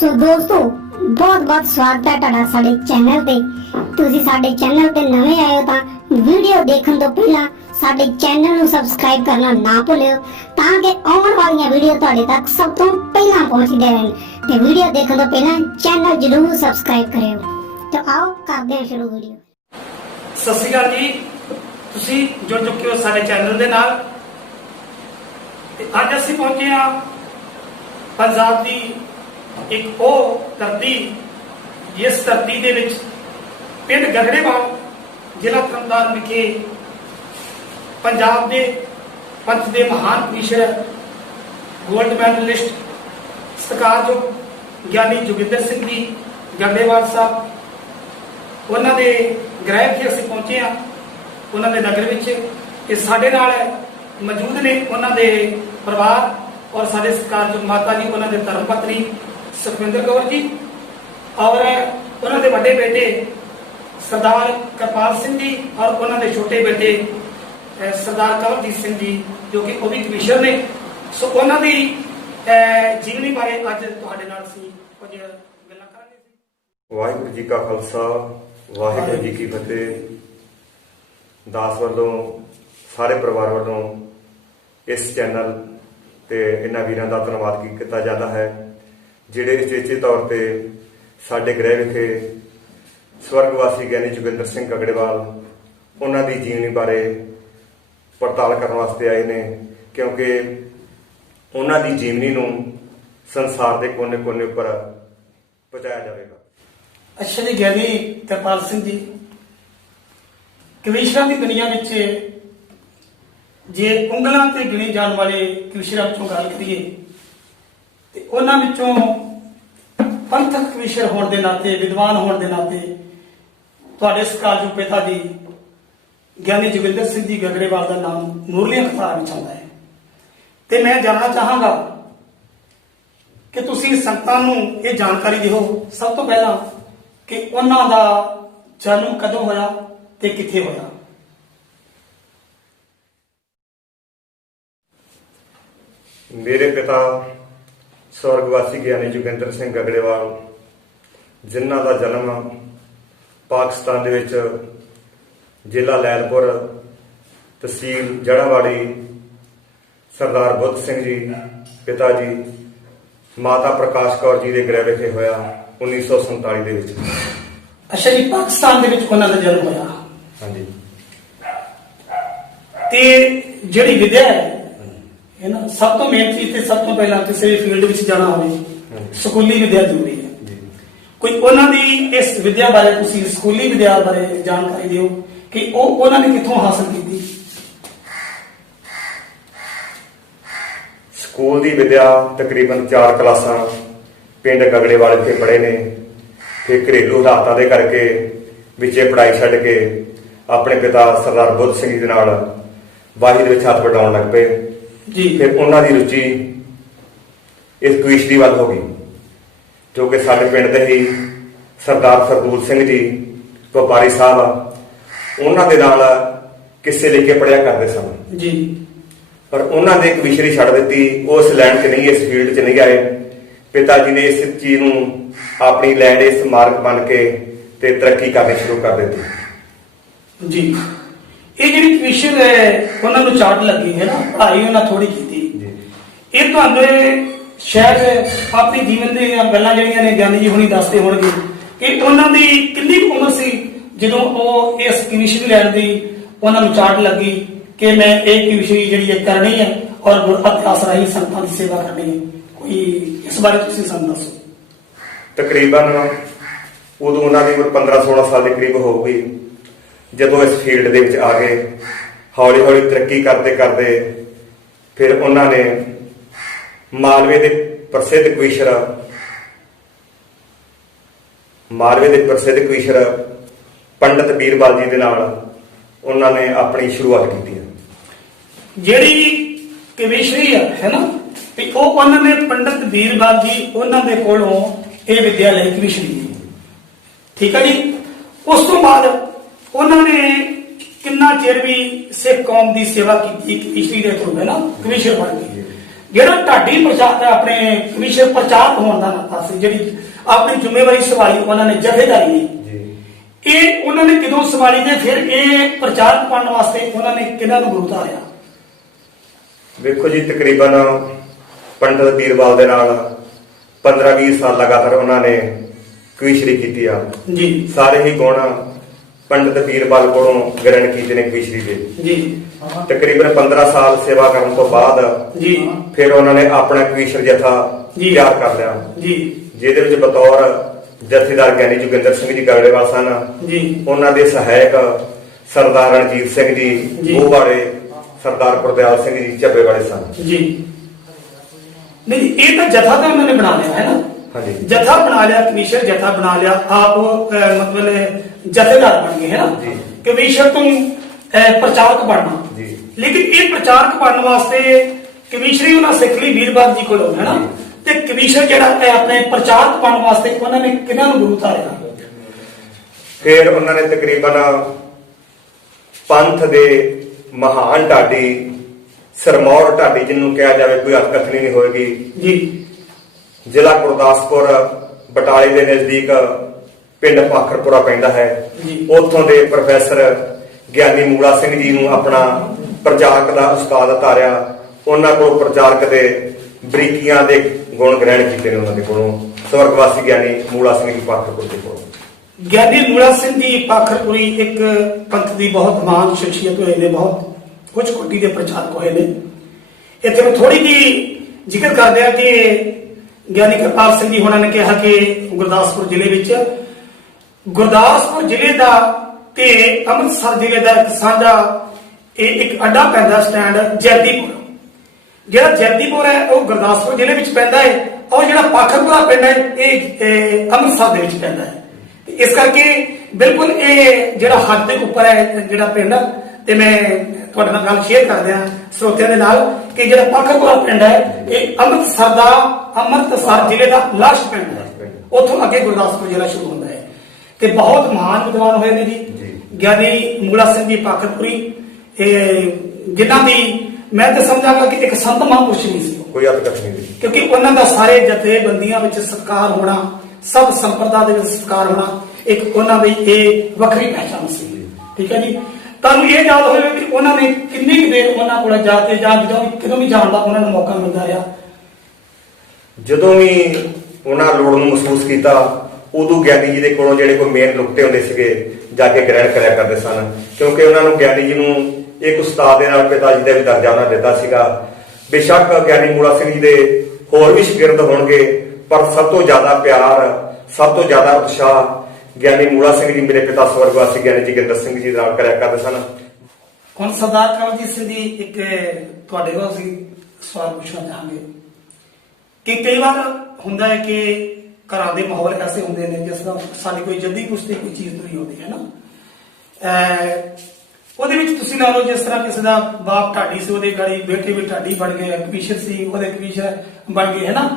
सो दोस्तों बहुत बहुत स्वागत है तुहाडा साडे चैनल ते। तुसीं साडे चैनल ते नवे आए हो तां वीडियो देखण तो पहला साडे चैनल नूं सबसक्राइब करना ना भुल्लिओ तां कि आउण वालीआं वीडियो तुहाडे तक सब तो पहला पहुंचदे रहन। ते वीडियो देखण तो पहला चैनल जरूर सबसक्राइब करियो। तो आओ करदे हां शुरू वीडियो। सत श्री अकाल जी, तुसीं जुड़ चुके हो साडे चैनल दे नाल। ते अज असीं पहुंचे हां पंजाब दी एक वो धरती जिस धरती दे विच पिंड गगड़ेवाल जिला तरनताਰਨ विखे पंजाब दे पंथ दे महान कविशर गोल्ड मैडलिस्ट सत्कारयोग ज्ञानी जोगिंदर सिंह जी गगड़ेवाल साहब उन्हां दे गृह विखे असीं पहुंचे हां। उन्हां दे नगर विच ते साडे नाल मौजूद ने उन्हां दे परिवार और साडे सत्कारयोग माता जी उन्हां दे धर्म पत्नी सुखविंदर कौर जी और उन्होंने बड़े बेटे सरदार करपाल सिंह जी और उन्होंने छोटे बेटे सरदार कंवरजीत सिंह जी जो कि वह भी कमिश्नर ने। सो उन्होंने जीवनी बारे अज तुहाडे नाल असीं कुछ गल्लां करांगे। वाहिगुरू जी का खालसा वाहिगुरू जी की फतेह। दास वालों सारे परिवार वालों इस चैनल ते इन्हां वीरां दा धन्नवाद किया जाता है ਜਿਹੜੇ ਉਚੇਚੇ तौर ਤੇ ਸਾਡੇ ਗ੍ਰਹਿ ਵਿਖੇ ਸਵਰਗਵਾਸੀ ਗਿਆਨੀ ਜੋਗਿੰਦਰ ਸਿੰਘ ਗਗੜੇਵਾਲ ਉਹਨਾਂ ਦੀ ਜੀਵਨੀ ਬਾਰੇ ਪੜਤਾਲ ਕਰਨ ਵਾਸਤੇ ਆਏ ਨੇ, ਕਿਉਂਕਿ ਉਹਨਾਂ ਦੀ ਜੀਵਨੀ ਨੂੰ ਸੰਸਾਰ ਦੇ ਕੋਨੇ-ਕੋਨੇ ਉੱਪਰ ਪਹੁੰਚਾਇਆ ਜਾਵੇਗਾ। ਅੱਛਾ ਜੀ, ਗਿਆਨੀ ਕਰਪਾਲ ਸਿੰਘ ਜੀ, ਕਵੀਸ਼ਰਾਂ ਦੀ ਦੁਨੀਆ ਵਿੱਚ ਜੇ ਉਂਗਲਾਂ ਤੇ ਗਿਣੇ ਜਾਣ ਵਾਲੇ ਕਵੀਸ਼ਰਾਂ ਵਿੱਚੋਂ ਗੱਲ ਕਰੀਏ ਤੇ ਉਹਨਾਂ ਵਿੱਚੋਂ ਪੰਥਕ ਕਵੀਸ਼ਰ ਹੋਣ ਦੇ ਨਾਤੇ, ਵਿਦਵਾਨ ਹੋਣ ਦੇ ਨਾਤੇ ਤੁਹਾਡੇ ਸਤਿਕਾਰਯੋਗ ਪਿਤਾ ਜੀ ਗਿਆਨੀ ਜੋਗਿੰਦਰ ਸਿੰਘ ਜੀ ਗਗੜੇਵਾਲ ਦਾ ਨਾਮ ਮੂਹਰਲੀਆਂ ਕਤਾਰਾਂ ਵਿੱਚ ਆਉਂਦਾ ਹੈ। ਤੇ ਮੈਂ ਜਾਣਨਾ ਚਾਹਾਂਗਾ ਕਿ ਤੁਸੀਂ ਸੰਗਤਾਂ ਨੂੰ ਇਹ ਜਾਣਕਾਰੀ ਦਿਓ ਸਭ ਤੋਂ ਪਹਿਲਾਂ ਕਿ ਉਹਨਾਂ ਦਾ ਜਨਮ ਕਦੋਂ ਹੋਇਆ ਤੇ ਕਿੱਥੇ ਹੋਇਆ। ਮੇਰੇ ਪਿਤਾ स्वर्गवासी ज्ञानी जोगिंदर सिंह गगड़ेवाल जिन्हां दा जन्म पाकिस्तान दे विच जिला लैलपुर तहसील जड़ावाड़ी सरदार बुद्ध सिंह जी पिता जी माता प्रकाश कौर जी के गृह विखे होया 1947 दे विच। अच्छा जी, पाकिस्तान दे विच उन्हां दा जन्म होया। हाँ जी। ते जिहड़ी विद्या है ना, सब तो मेन चीज ते सब तो पहला किसी भी फील्ड में जाना हो स्कूली विद्या जरूरी है। कोई उन्होंने इस विद्या बारे तुसी स्कूली विद्या बारे जानकारी दिओ कि उन्होंने कित्थों हासिल की। स्कूल की विद्या तकरीबन 4 क्लासां पिंड गगड़ेवाल इत्थे पढ़े ने ते घरेलू हालातां दे करके विचे पढ़ाई छड्ड के अपने पिता सरदार बुद्ध सिंह जी दे नाल वाही दे विच हत्थ वटाउण लग पे जी। फिर उन्हों की रुचि इस कविशरी वाल हो गई, जो कि साडे पिंड दे ही सरदार सरदूल सिंह जी व्यापारी साहब उन्हों के नाल किस्से लिख के पढ़िया करते सन जी। पर उन्होंने कविशरी छड्ड दित्ती, उस लैंड च नहीं, इस फील्ड च नहीं आए। पिता जी ने इस चीज नूं अपनी लैंड इस मार्ग बन के ते तरक्की करनी शुरू कर दी जी। ये जी कमिशन है उन्होंने चाट लगी है ना, पढ़ाई उन्हें थोड़ी की। ये शायद अपने जीवन दी गल्लां जिहड़ियां ने ज्ञानी जी हुणी दसदे होणगे कि उन्होंने कितनी उम्र सी जदों वो इस कमिशन लैण दी उन्होंने चाट लगी कि मैं एक कमिशनरी जिहड़ी करनी है और इतिहास राही संतां दी सेवा करनी है। कोई इस बारे तुसीं सानूं दसो। तकरीबन उदों उन्हां दी उम्र 15-16 साल के करीब होगी जदों इस फील्ड दे विच आ गए। हौली हौली तरक्की करते करते फिर उन्होंने मालवे के प्रसिद्ध कविशर पंडित बीरबाल जी के नाल उन्होंने अपनी शुरुआत की। जिहड़ी कविशरी है ना, उन्होंने पंडित बीरबाल जी उन्होंने कोलों ये विद्या लई कविशरी। ठीक है जी। उस तो बाद उन्होंने कितना चिर भी सिख कौम की सेवा की कविशरी के थ्रू है ना, कविशर बन गई। ਜਿਹੜਾ ਢਾਡੀ ਪ੍ਰਚਾਰ ਆਪਣੇ ਕਮਿਸ਼ਨ ਪ੍ਰਚਾਰਕ ਹੋਣ ਦਾ ਨਾਤਾ ਸੀ, ਜਿਹੜੀ ਆਪਣੀ ਜ਼ਿੰਮੇਵਾਰੀ ਸੰਭਾਲੀ ਉਹਨਾਂ ਨੇ ਜਥੇਦਾਰੀ ਦੀ, ਇਹ ਉਹਨਾਂ ਨੇ ਕਿਦੋਂ ਸੰਭਾਲੀ ਤੇ ਫਿਰ ਇਹ ਪ੍ਰਚਾਰਕ ਬਣਨ ਵਾਸਤੇ ਉਹਨਾਂ ਨੇ ਕਿਹਨਾਂ ਨੂੰ ਗੁਰੂ ਧਾਰਿਆ? ਵੇਖੋ ਜੀ, ਤਕਰੀਬਨ ਪੰਡਤ ਵੀਰਵਾਲ ਦੇ ਨਾਲ 15-20 ਸਾਲ ਲਗਾਤਾਰ ਉਹਨਾਂ ਨੇ ਕਵੀਸ਼ਰੀ ਕੀਤੀ ਆ ਜੀ। ਸਾਰੇ ਹੀ ਗੁਣ ਪੰਡਤ ਵੀਰਵਾਲ ਕੋਲੋਂ ਗ੍ਰਹਿਣ ਕੀਤੇ ਨੇ ਕਵੀਸ਼ਰੀ ਦੇ ਜੀ। ਤਕਰੀਬਨ 15 ਸਾਲ ਸੇਵਾ ਕਰਨ ਤੋਂ ਬਾਅਦ ਜੀ ਫਿਰ ਉਹਨਾਂ ਨੇ ਆਪਣਾ ਕਵੀਸ਼ਰ ਜਥਾ ਜੀ। ਤਿਆਰ ਕਰ ਲਿਆ ਜੀ। ਜਿਹਦੇ ਵਿੱਚ ਬਤੌਰ ਜਥੇਦਾਰ ਗਿਆਨੀ ਜੋਗਿੰਦਰ ਸਿੰਘ ਜੀ ਗਗੜੇਵਾਲ ਸਨ ਜੀ। ਉਹਨਾਂ ਦੇ ਸਹਾਇਕ ਸਰਦਾਰ ਰਣਜੀਤ ਸਿੰਘ ਜੀ। ਜੀ ਉਹ ਵਾਲੇ ਸਰਦਾਰ ਗੁਰਦਿਆਲ ਸਿੰਘ ਜੀ ਝੱਬੇ ਵਾਲੇ ਸਨ ਜੀ। ਨਹੀਂ, ਇਹ ਤਾਂ ਜਥਾ ਤਾਂ ਉਹਨਾਂ ਨੇ ਬਣਾ ਲਿਆ ਹੈ ਨਾ। ਹਾਂਜੀ। ਜਥਾ ਬਣਾ ਲਿਆ, ਕਮਿਸ਼ਨ ਜਥਾ ਬਣਾ ਲਿਆ, ਆਪ ਮਤਲਬ ਜਥੇਦਾਰ ਬਣ ਗਏ ਹੈ ਨਾ। ਜੀ। ਕਮਿਸ਼ਨ ਤੋਂ ਪ੍ਰਚਾਰਕ ਬਣਨਾ ਜੀ। ਲੇਕਿਨ ਇਹ ਪ੍ਰਚਾਰਕ ਬਣਨ ਵਾਸਤੇ ਕਮਿਸ਼ਨਰੀ ਉਹਨਾਂ ਸਿੱਖ ਲਈ ਵੀਰਵਾਲ ਜੀ ਕੋਲੋਂ ਹੈ ਨਾ। ਤੇ ਕਮਿਸ਼ਨ ਜਿਹੜਾ ਹੈ ਆਪਣੇ ਪ੍ਰਚਾਰਕ ਬਣਨ ਵਾਸਤੇ ਉਹਨਾਂ ਨੇ ਕਿਹਨਾਂ ਨੂੰ ਗੁਰੂ ਧਾਰਿਆ? ਫਿਰ ਉਹਨਾਂ ਨੇ ਤਕਰੀਬਨ ਪੰਥ ਦੇ ਮਹਾਨ ਢਾਡੀ ਸਰਮੌਰ ਢਾਡੀ ਜਿਹਨੂੰ ਕਿਹਾ ਜਾਵੇ, ਕੋਈ ਅਤਕਥਨੀ ਨਹੀਂ ਹੋਏਗੀ ਜੀ। ਜ਼ਿਲ੍ਹਾ ਗੁਰਦਾਸਪੁਰ ਬਟਾਲੇ ਦੇ ਨਜ਼ਦੀਕ ਪਿੰਡ ਪਾਖਰਪੁਰਾ ਪੈਂਦਾ ਹੈ। ਜੀ। ਉੱਥੋਂ ਦੇ ਪ੍ਰੋਫੈਸਰ ਗਿਆਨੀ ਮੂਲਾ ਸਿੰਘ ਜੀ ਨੂੰ ਆਪਣਾ ਪ੍ਰਚਾਰਕ ਦਾ ਉਸਤਾਦ ਧਾਰਿਆ। ਉਹਨਾਂ ਕੋਲ ਪ੍ਰਚਾਰਕ ਦੇ ਬਰੀਕੀਆਂ ਦੇ ਗੁਣ ਗ੍ਰਹਿਣ ਕੀਤੇ ਨੇ ਉਹਨਾਂ ਦੇ ਕੋਲੋਂ, ਸਵਰਗਵਾਸੀ ਗਿਆਨੀ ਮੂਲਾ ਸਿੰਘ ਜੀ ਪਾਖਰਪੁਰ ਦੇ ਕੋਲੋਂ। ਗਿਆਨੀ ਮੂਲਾ ਸਿੰਘ ਜੀ ਪਾਖਰਪੁਰੀ ਇੱਕ ਪੰਥ ਦੀ ਬਹੁਤ ਮਹਾਨ ਸ਼ਖਸੀਅਤ ਹੋਏ ਨੇ, ਬਹੁਤ ਕੁਝ ਕੋਟੀ ਦੇ ਪ੍ਰਚਾਰਕ ਹੋਏ ਨੇ। ਇੱਥੇ ਮੈਂ ਥੋੜੀ ਜਿਹੀ ਜ਼ਿਕਰ ਕਰ ਦਿਆਂ ਕਿ ਗਿਆਨੀ ਕਰਤਾਰ ਸਿੰਘ ਜੀ ਹੋਣਾ ਨੇ ਕਿਹਾ ਕਿ ਗੁਰਦਾਸਪੁਰ ਜ਼ਿਲ੍ਹੇ ਦਾ ਤੇ ਅੰਮ੍ਰਿਤਸਰ ਜ਼ਿਲ੍ਹੇ ਦਾ ਇੱਕ ਸਾਂਝਾ ਇਹ ਇੱਕ ਅੱਡਾ ਪੈਂਦਾ ਸਟੈਂਡ ਜੈਦੀਪੁਰ। ਜਿਹੜਾ ਜੈਦੀਪੁਰ ਹੈ ਉਹ ਗੁਰਦਾਸਪੁਰ ਜ਼ਿਲ੍ਹੇ ਵਿੱਚ ਪੈਂਦਾ ਹੈ, ਔਰ ਜਿਹੜਾ ਪਾਖਰਪੁਰਾ ਪਿੰਡ ਹੈ ਇਹ ਅੰਮ੍ਰਿਤਸਰ ਦੇ ਵਿੱਚ ਪੈਂਦਾ ਹੈ। ਇਸ ਕਰਕੇ ਬਿਲਕੁਲ ਇਹ ਜਿਹੜਾ ਹੱਦ ਦੇ ਉੱਪਰ ਹੈ ਜਿਹੜਾ ਪਿੰਡ। ਤੇ ਮੈਂ ਤੁਹਾਡੇ ਨਾਲ ਗੱਲ ਸ਼ੇਅਰ ਕਰ ਦਿਆਂ ਸਰੋਤਿਆਂ ਦੇ ਨਾਲ ਕਿ ਜਿਹੜਾ ਪਾਖਰਪੁਰਾ ਪਿੰਡ ਹੈ ਇਹ ਅੰਮ੍ਰਿਤਸਰ ਜ਼ਿਲ੍ਹੇ ਦਾ ਲਾਸਟ ਪਿੰਡ ਹੈ। ਉੱਥੋਂ ਅੱਗੇ ਗੁਰਦਾਸਪੁਰ ਜ਼ਿਲ੍ਹਾ ਸ਼ੁਰੂ ਹੁੰਦਾ ਹੈ। ਤੇ ਬਹੁਤ ਮਹਾਨ ਵਿਦਵਾਨ ਹੋਏ ਨੇ ਜੀ ਗਿਆਨੀ ਮੂਲਾ ਸਿੰਘ ਜੀ ਪਾਖਰਪੁਰੀ, ਜਿਨ੍ਹਾਂ ਦੀ ਮੈਂ ਤਾਂ ਸਮਝਾਂਗਾ ਕਿ ਇੱਕ ਸੰਤ ਮਹਾਂਪੁਰਸ਼ ਨਹੀਂ ਸੀ, ਕੋਈ ਅਤਕਥਨੀ ਨਹੀਂ, ਕਿਉਂਕਿ ਉਹਨਾਂ ਦਾ ਸਾਰੇ ਜਥੇਬੰਦੀਆਂ ਵਿੱਚ ਸਤਿਕਾਰ ਹੋਣਾ, ਸਭ ਸੰਪਰਦਾ ਦੇ ਵਿੱਚ ਸਤਿਕਾਰ ਹੋਣਾ ਇੱਕ ਉਹਨਾਂ ਦੀ ਇਹ ਵੱਖਰੀ ਪਹਿਚਾਣ ਸੀ। ਠੀਕ ਹੈ ਜੀ। ਤੁਹਾਨੂੰ ਇਹ ਯਾਦ ਹੋਵੇਗਾ ਕਿ ਉਹਨਾਂ ਨੇ ਕਿੰਨੀ ਕੁ ਦੇਰ ਉਹਨਾਂ ਕੋਲ ਜਾ ਕੇ ਜਾਂ ਜਦੋਂ ਵੀ ਜਾਣ ਦਾ ਉਹਨਾਂ ਨੂੰ ਮੌਕਾ ਮਿਲਦਾ ਰਿਹਾ? ਜਦੋਂ ਵੀ ਉਹਨਾਂ ਲੋੜ ਨੂੰ ਮਹਿਸੂਸ ਕੀਤਾ ਉਦੋਂ ਗਿਆਨੀ ਜੀ ਦੇ ਕੋਲੋਂ ਜਿਹੜੇ ਕੋਈ ਮੇਨ ਨੁਕਤੇ ਹੁੰਦੇ ਸੀਗੇ ਜਾ ਕੇ ਗ੍ਰਹਿਣ ਕਰਿਆ ਕਰਦੇ ਸਨ, ਕਿਉਂਕਿ ਉਹਨਾਂ ਨੂੰ ਗਿਆਨੀ ਜੀ ਨੂੰ ਇੱਕ ਉਸਤਾਦ ਦੇ ਨਾਲ ਪਿਤਾ ਜੀ ਦਾ ਵੀ ਦਰਜਾ ਉਹਨਾਂ ਦਿੱਤਾ ਸੀਗਾ। ਬੇਸ਼ੱਕ ਗਿਆਨੀ ਮੂਲਾ ਸਿੰਘ ਜੀ ਦੇ ਹੋਰ ਵੀ ਸ਼ਾਗਿਰਦ ਹੋਣਗੇ, ਪਰ ਸਭ ਤੋਂ ਜ਼ਿਆਦਾ ਪਿਆਰ, ਸਭ ਤੋਂ ਜ਼ਿਆਦਾ ਉਤਸ਼ਾਹ ਗਿਆਨੀ ਮੂਲਾ ਸਿੰਘ ਜੀ ਮੇਰੇ ਪਿਤਾ ਸਵਰਗਵਾਸੀ ਗਿਆਨੀ ਜੋਗਿੰਦਰ ਸਿੰਘ ਜੀ ਨਾਲ ਕਰਿਆ ਕਰਦੇ ਸਨ। ਹੁਣ ਸਰਦਾਰ ਕਰਮਜੀਤ ਸਿੰਘ ਜੀ ਇੱਕ ਤੁਹਾਡੇ ਕੋਲ ਅਸੀਂ ਸਵਾਲ ਪੁੱਛਣਾ ਚਾਹਾਂਗੇ ਕਿ ਕਈ ਵਾਰ ਹੁੰਦਾ ਹੈ ਕਿ ਘਰਾਂ ਦੇ ਮਾਹੌਲ ਐਸੇ ਹੁੰਦੇ ਨੇ ਜਿਸ ਤਰ੍ਹਾਂ ਸਾਡੀ ਕੋਈ ਜੱਦੀ ਪੁਸ਼ਤੀ ਕੋਈ ਚੀਜ਼ ਨਹੀਂ ਹੁੰਦੀ ਹੈ ਨਾ, ਉਹਦੇ ਵਿੱਚ ਤੁਸੀਂ ਲਾ ਲਓ ਜਿਸ ਤਰ੍ਹਾਂ ਕਿਸੇ ਦਾ ਬਾਪ ਢਾਡੀ ਸੀ, ਉਹਦੇ ਗਾੜੀ ਬੇਟੇ ਵੀ ਢਾਡੀ ਬਣ ਗਏ, ਕਮਿਸ਼ਨ ਸੀ ਉਹਦੇ ਕਮਿਸ਼ਨ ਬਣ ਗਏ ਹੈ ਨਾ।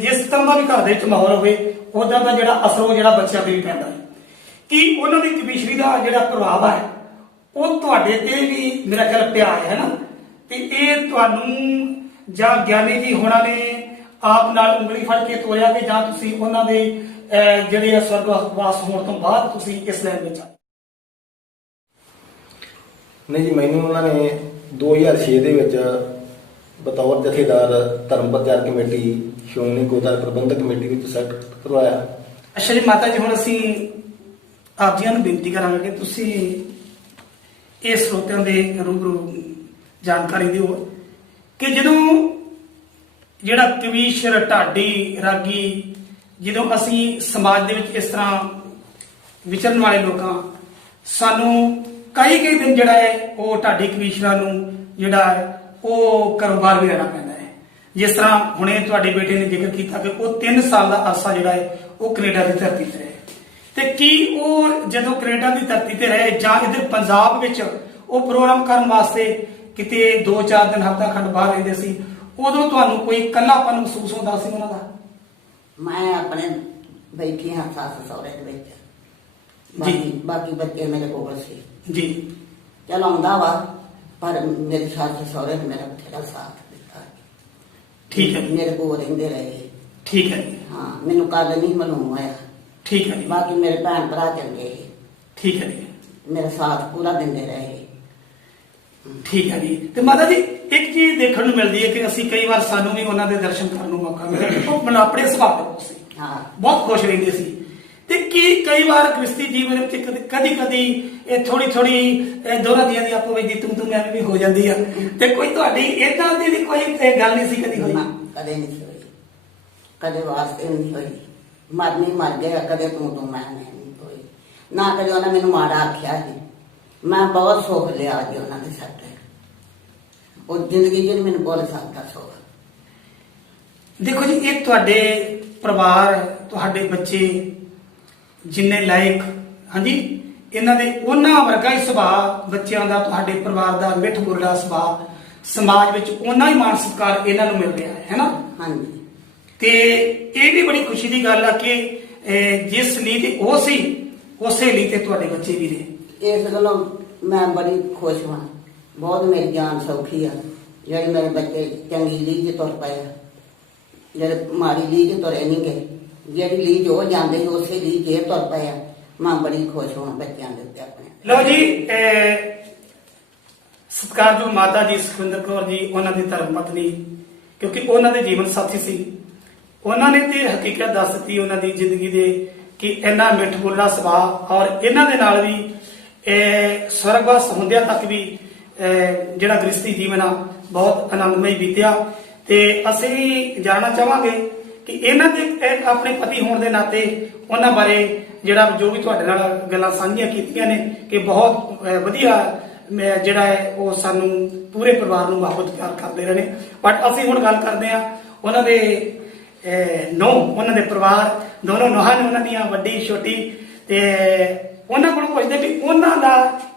ਜਿਸ ਤਰ੍ਹਾਂ ਦਾ ਵੀ ਘਰ ਦੇ ਵਿੱਚ ਮਾਹੌਲ ਹੋਵੇ ਉਦਾਂ ਦਾ ਜਿਹੜਾ ਅਸਰ ਉਹ ਜਿਹੜਾ ਬੱਚਿਆਂ ਤੇ ਵੀ ਪੈਂਦਾ ਹੈ। ਕਿ ਉਹਨਾਂ ਦੀ ਕਮਿਸ਼ਨਰੀ ਦਾ ਜਿਹੜਾ ਪ੍ਰਭਾਵ ਹੈ ਉਹ ਤੁਹਾਡੇ ਤੇ ਵੀ ਮੇਰਾ ਖਿਆਲ ਪਿਆ ਹੈ ਨਾ। ਤੇ ਇਹ ਤੁਹਾਨੂੰ ਜਾਂ ਗਿਆਨੀ ਜੀ ਹੋਣਾ ਨੇ ਆਪ ਨਾਲ ਉਂਗਲੀ ਫੜ ਕੇ ਤੋਰਿਆ ਕਿ ਜਾਂ ਤੁਸੀਂ ਉਹਨਾਂ ਦੇ ਜਿਹੜੇ ਸਵਰਗਵਾਸ ਹੋਣ ਤੋਂ ਬਾਅਦ ਤੁਸੀਂ ਇਸ ਲਾਈਨ ਵਿੱਚ ਆਏ? ਨਹੀਂ ਜੀ, ਮੈਨੂੰ ਉਹਨਾਂ ਨੇ 2006 ਦੇ ਵਿੱਚ ਬਤੌਰ ਜਥੇਦਾਰ ਧਰਮ ਪ੍ਰਚਾਰ ਕਮੇਟੀ ਸ਼੍ਰੋਮਣੀ ਗੁਰਦੁਆਰਾ ਪ੍ਰਬੰਧਕ ਕਮੇਟੀ ਵਿੱਚ ਸੈਕਟਰ ਕਰਵਾਇਆ। ਅੱਛਾ ਜੀ ਮਾਤਾ ਜੀ, ਹੁਣ ਅਸੀਂ ਆਪ ਜੀਆਂ ਨੂੰ ਬੇਨਤੀ ਕਰਾਂਗੇ ਕਿ ਤੁਸੀਂ ਇਹ ਸਰੋਤਿਆਂ ਦੇ ਰੂਬਰੂ ਜਾਣਕਾਰੀ ਦਿਓ ਕਿ ਜਦੋਂ ਜਿਹੜਾ ਕਵੀਸ਼ਰ ਢਾਡੀ ਰਾਗੀ ਜਦੋਂ ਅਸੀਂ ਸਮਾਜ ਦੇ ਵਿੱਚ ਇਸ ਤਰ੍ਹਾਂ ਵਿਚਰਨ ਵਾਲੇ ਲੋਕਾਂ ਸਾਨੂੰ ਕਈ ਦਿਨ ਜਿਹੜਾ ਹੈ ਉਹ ਢਾਡੀ ਕਵੀਸ਼ਰਾਂ ਨੂੰ ਜਿਹੜਾ ਹੈ ਉਹ ਕਾਰੋਬਾਰ ਵੀ ਰਹਿਣਾ ਪੈਂਦਾ ਹੈ। ਜਿਸ ਤਰ੍ਹਾਂ ਹੁਣੇ ਤੁਹਾਡੇ ਬੇਟੇ ਨੇ ਜ਼ਿਕਰ ਕੀਤਾ ਕਿ ਉਹ 3 ਸਾਲ ਦਾ ਅਰਸਾ ਜਿਹੜਾ ਹੈ ਉਹ ਕੈਨੇਡਾ ਦੀ ਧਰਤੀ ਤੇ ਰਹੇ। ਤੇ ਕੀ ਉਹ ਜਦੋਂ ਕੈਨੇਡਾ ਦੀ ਧਰਤੀ ਤੇ ਰਹੇ ਜਾਂ ਇੱਧਰ ਪੰਜਾਬ ਵਿੱਚ ਉਹ ਪ੍ਰੋਗਰਾਮ ਕਰਨ ਵਾਸਤੇ ਕਿਤੇ 2-4 ਦਿਨ ਹਫ਼ਤਾ ਖੰਡ ਬਾਹਰ ਰਹਿੰਦੇ ਸੀ, ਉਦੋਂ ਤੁਹਾਨੂੰ ਕੋਈ ਇਕੱਲਾਪਨ ਮਹਿਸੂਸ ਹੁੰਦਾ ਸੀ ਉਹਨਾਂ ਦਾ? ਮੈਂ ਆਪਣੇ ਬੈਠੀ ਹਾਂ ਸੱਸ ਸਹੁਰੇ ਦੇ ਵਿੱਚ, ਬਾਕੀ ਬੱਚੇ ਮੇਰੇ ਕੋਲ ਸੀ ਜੀ। ਚਲ ਆਉਂਦਾ ਵਾ, ਪਰ ਮੇਰੇ ਸੱਸ ਸਹੁਰੇ ਨੇ ਮੇਰਾ ਬਥੇਰਾ ਸਾਥ ਦਿੱਤਾ। ਠੀਕ ਹੈ ਜੀ। ਮੇਰੇ ਕੋਲ ਰਹਿੰਦੇ ਰਹੇ। ਠੀਕ ਹੈ ਜੀ। ਹਾਂ, ਮੈਨੂੰ ਕੱਲ ਨਹੀਂ ਮਾਲੂਮ ਹੋਇਆ। ਠੀਕ ਹੈ ਜੀ। ਬਾਕੀ ਮੇਰੇ ਭੈਣ ਭਰਾ ਚੰਗੇ ਸੀ, ਠੀਕ ਹੈ ਜੀ। ਮੇਰਾ ਸਾਥ ਪੂਰਾ ਦਿੰਦੇ ਰਹੇ। ਠੀਕ ਹੈ ਜੀ। ਤੇ ਮਾਤਾ ਜੀ ਇੱਕ ਚੀਜ਼ ਦੇਖਣ ਨੂੰ ਮਿਲਦੀ ਹੈ ਕਿ ਅਸੀਂ ਕਈ ਵਾਰ ਸਾਨੂੰ ਵੀ ਉਹਨਾਂ ਦੇ ਦਰਸ਼ਨ ਕਰਨ ਨੂੰ ਮੌਕਾ ਮਿਲਿਆ। ਉਹ ਮਨ ਆਪਣੇ ਸੁਭਾਅ ਦੇ ਬਹੁਤ ਸੀ, ਹਾਂ, ਬਹੁਤ ਖੁਸ਼ ਰਹਿੰਦੇ ਸੀ। ਤੇ ਕੀ ਕਈ ਵਾਰ ਗ੍ਰਸਤੀ ਜੀਵਨ ਵਿੱਚ ਕਦੀ ਕਦੀ ਇਹ ਥੋੜੀ ਦੋਨਾਂ ਦੀਆਂ ਦੀ ਆਪੋ ਵਿੱਚ ਤੂੰ ਮੈਂ ਵੀ ਹੋ ਜਾਂਦੀ ਆ, ਤੇ ਕੋਈ ਤੁਹਾਡੀ ਇਦਾਂ ਦੀ ਕੋਈ ਗੱਲ ਨਹੀਂ ਸੀ ਕਦੀ ਹੋਈ? ਨਾ, ਕਦੇ ਨਹੀਂ ਸੀ ਹੋਈ, ਕਦੇ ਵਾਸਤੇ ਨਹੀਂ ਹੋਈ। ਮਰਨੀ ਮਰ ਗਿਆ, ਕਦੇ ਤੂੰ ਮੈਂ ਨਹੀਂ ਹੋਈ। ਨਾ ਕਦੇ ਉਹਨਾਂ ਮੈਨੂੰ ਮਾੜਾ ਆਖਿਆ ਜੀ। ਮੈਂ ਬਹੁਤ ਸੁੱਖ ਲਿਆ ਜੀ ਉਹਨਾਂ ਦੇ ਸਾਡੇ। ਉਹ ਜ਼ਿੰਦਗੀ 'ਚ ਨਹੀਂ ਮੈਨੂੰ ਬੋਲ ਸਕਦਾ ਸੁੱਖ। ਦੇਖੋ ਜੀ, ਇਹ ਤੁਹਾਡੇ ਪਰਿਵਾਰ, ਤੁਹਾਡੇ ਬੱਚੇ ਜਿੰਨੇ ਲਾਇਕ, ਹਾਂਜੀ, ਇਹਨਾਂ ਦੇ ਉਹਨਾਂ ਵਰਗਾ ਹੀ ਸੁਭਾਅ ਬੱਚਿਆਂ ਦਾ, ਤੁਹਾਡੇ ਪਰਿਵਾਰ ਦਾ ਮਿੱਠ ਮੁਰਲਾ ਸੁਭਾਅ, ਸਮਾਜ ਵਿੱਚ ਉਹਨਾਂ ਹੀ ਮਾਣ ਸਤਿਕਾਰ ਇਹਨਾਂ ਨੂੰ ਮਿਲ ਰਿਹਾ ਹੈ ਨਾ। ਹਾਂਜੀ। ਤੇ ਇਹ ਵੀ ਬੜੀ ਖੁਸ਼ੀ ਦੀ ਗੱਲ ਆ ਕਿ ਜਿਸ ਲਈ ਤੇ ਉਹ ਸੀ ਉਸੇ ਲਈ ਤੇ ਤੁਹਾਡੇ ਬੱਚੇ ਵੀ ਨੇ। ਇਸ ਗੱਲੋਂ ਮੈਂ ਬੜੀ ਖੁਸ਼ ਹਾਂ। ਬਹੁਤ ਮੇਰੀ ਜਾਨ ਸੌਖੀ ਆ ਜਿਹੜੇ ਮੇਰੇ ਬੱਚੇ ਚੰਗੀ ਲੀਹ 'ਚ ਤੁਰ ਪਏ ਆ, ਜਿਹੜੇ ਮਾੜੀ ਲੀਹ 'ਚ ਤੁਰੇ ਨਹੀਂ ਗਏ। ਜਿਹੜੀ ਲੀਹ 'ਚ ਉਹ ਜਾਂਦੇ ਸੀ ਉਸੇ ਲੀਹ 'ਚ ਇਹ ਤੁਰ ਪਏ ਆ। ਮੈਂ ਬੜੀ ਖੁਸ਼ ਹਾਂ ਬੱਚਿਆਂ ਦੇ ਉੱਤੇ ਆਪਣੇ। ਲਓ ਜੀ, ਸਤਿਕਾਰਯੋਗ ਮਾਤਾ ਜੀ ਸੁਖਵਿੰਦਰ ਕੌਰ ਜੀ, ਉਹਨਾਂ ਦੀ ਧਰਮ ਪਤਨੀ, ਕਿਉਂਕਿ ਉਹਨਾਂ ਦੇ ਜੀਵਨ ਸਾਥੀ ਸੀ, ਉਹਨਾਂ ਨੇ ਤੇ ਹਕੀਕਤ ਦੱਸ ਦਿੱਤੀ ਉਹਨਾਂ ਦੀ ਜ਼ਿੰਦਗੀ ਦੇ ਕਿ ਇੰਨਾ ਮਿੱਠ ਬੋਲਾ ਸੁਭਾਅ, ਔਰ ਇਹਨਾਂ ਦੇ ਨਾਲ ਵੀ ਸਵਰਗਵਾਸ ਹੁੰਦਿਆਂ ਤੱਕ ਵੀ ਜਿਹੜਾ ਗ੍ਰਸਤੀ ਜੀਵਨ ਆ ਬਹੁਤ ਆਨੰਦਮਈ ਬੀਤਿਆ। ਤੇ ਅਸੀਂ ਜਾਣਨਾ ਚਾਹਾਂਗੇ ਕਿ ਇਹਨਾਂ ਦੇ ਆਪਣੇ ਪਤੀ ਹੋਣ ਦੇ ਨਾਤੇ ਉਹਨਾਂ ਬਾਰੇ ਜਿਹੜਾ ਜੋ ਵੀ ਤੁਹਾਡੇ ਨਾਲ ਗੱਲਾਂ ਸਾਂਝੀਆਂ ਕੀਤੀਆਂ ਨੇ ਕਿ ਬਹੁਤ ਵਧੀਆ ਜਿਹੜਾ ਹੈ ਉਹ ਸਾਨੂੰ ਪੂਰੇ ਪਰਿਵਾਰ ਨੂੰ ਬਹੁਤ ਪਿਆਰ ਕਰਦੇ ਰਹੇ ਨੇ। ਬਟ ਅਸੀਂ ਹੁਣ ਗੱਲ ਕਰਦੇ ਹਾਂ ਉਹਨਾਂ ਦੇ ਉਹਨਾਂ ਦੇ ਪਰਿਵਾਰ, ਦੋਨੋਂ ਨੋਹਾਂ ਨੇ ਉਹਨਾਂ ਦੀਆਂ, ਵੱਡੀ ਛੋਟੀ, ਤੇ ਉਹਨਾਂ ਕੋਲ ਪੁੱਛਦੇ ਵੀ ਉਹਨਾਂ ਦਾ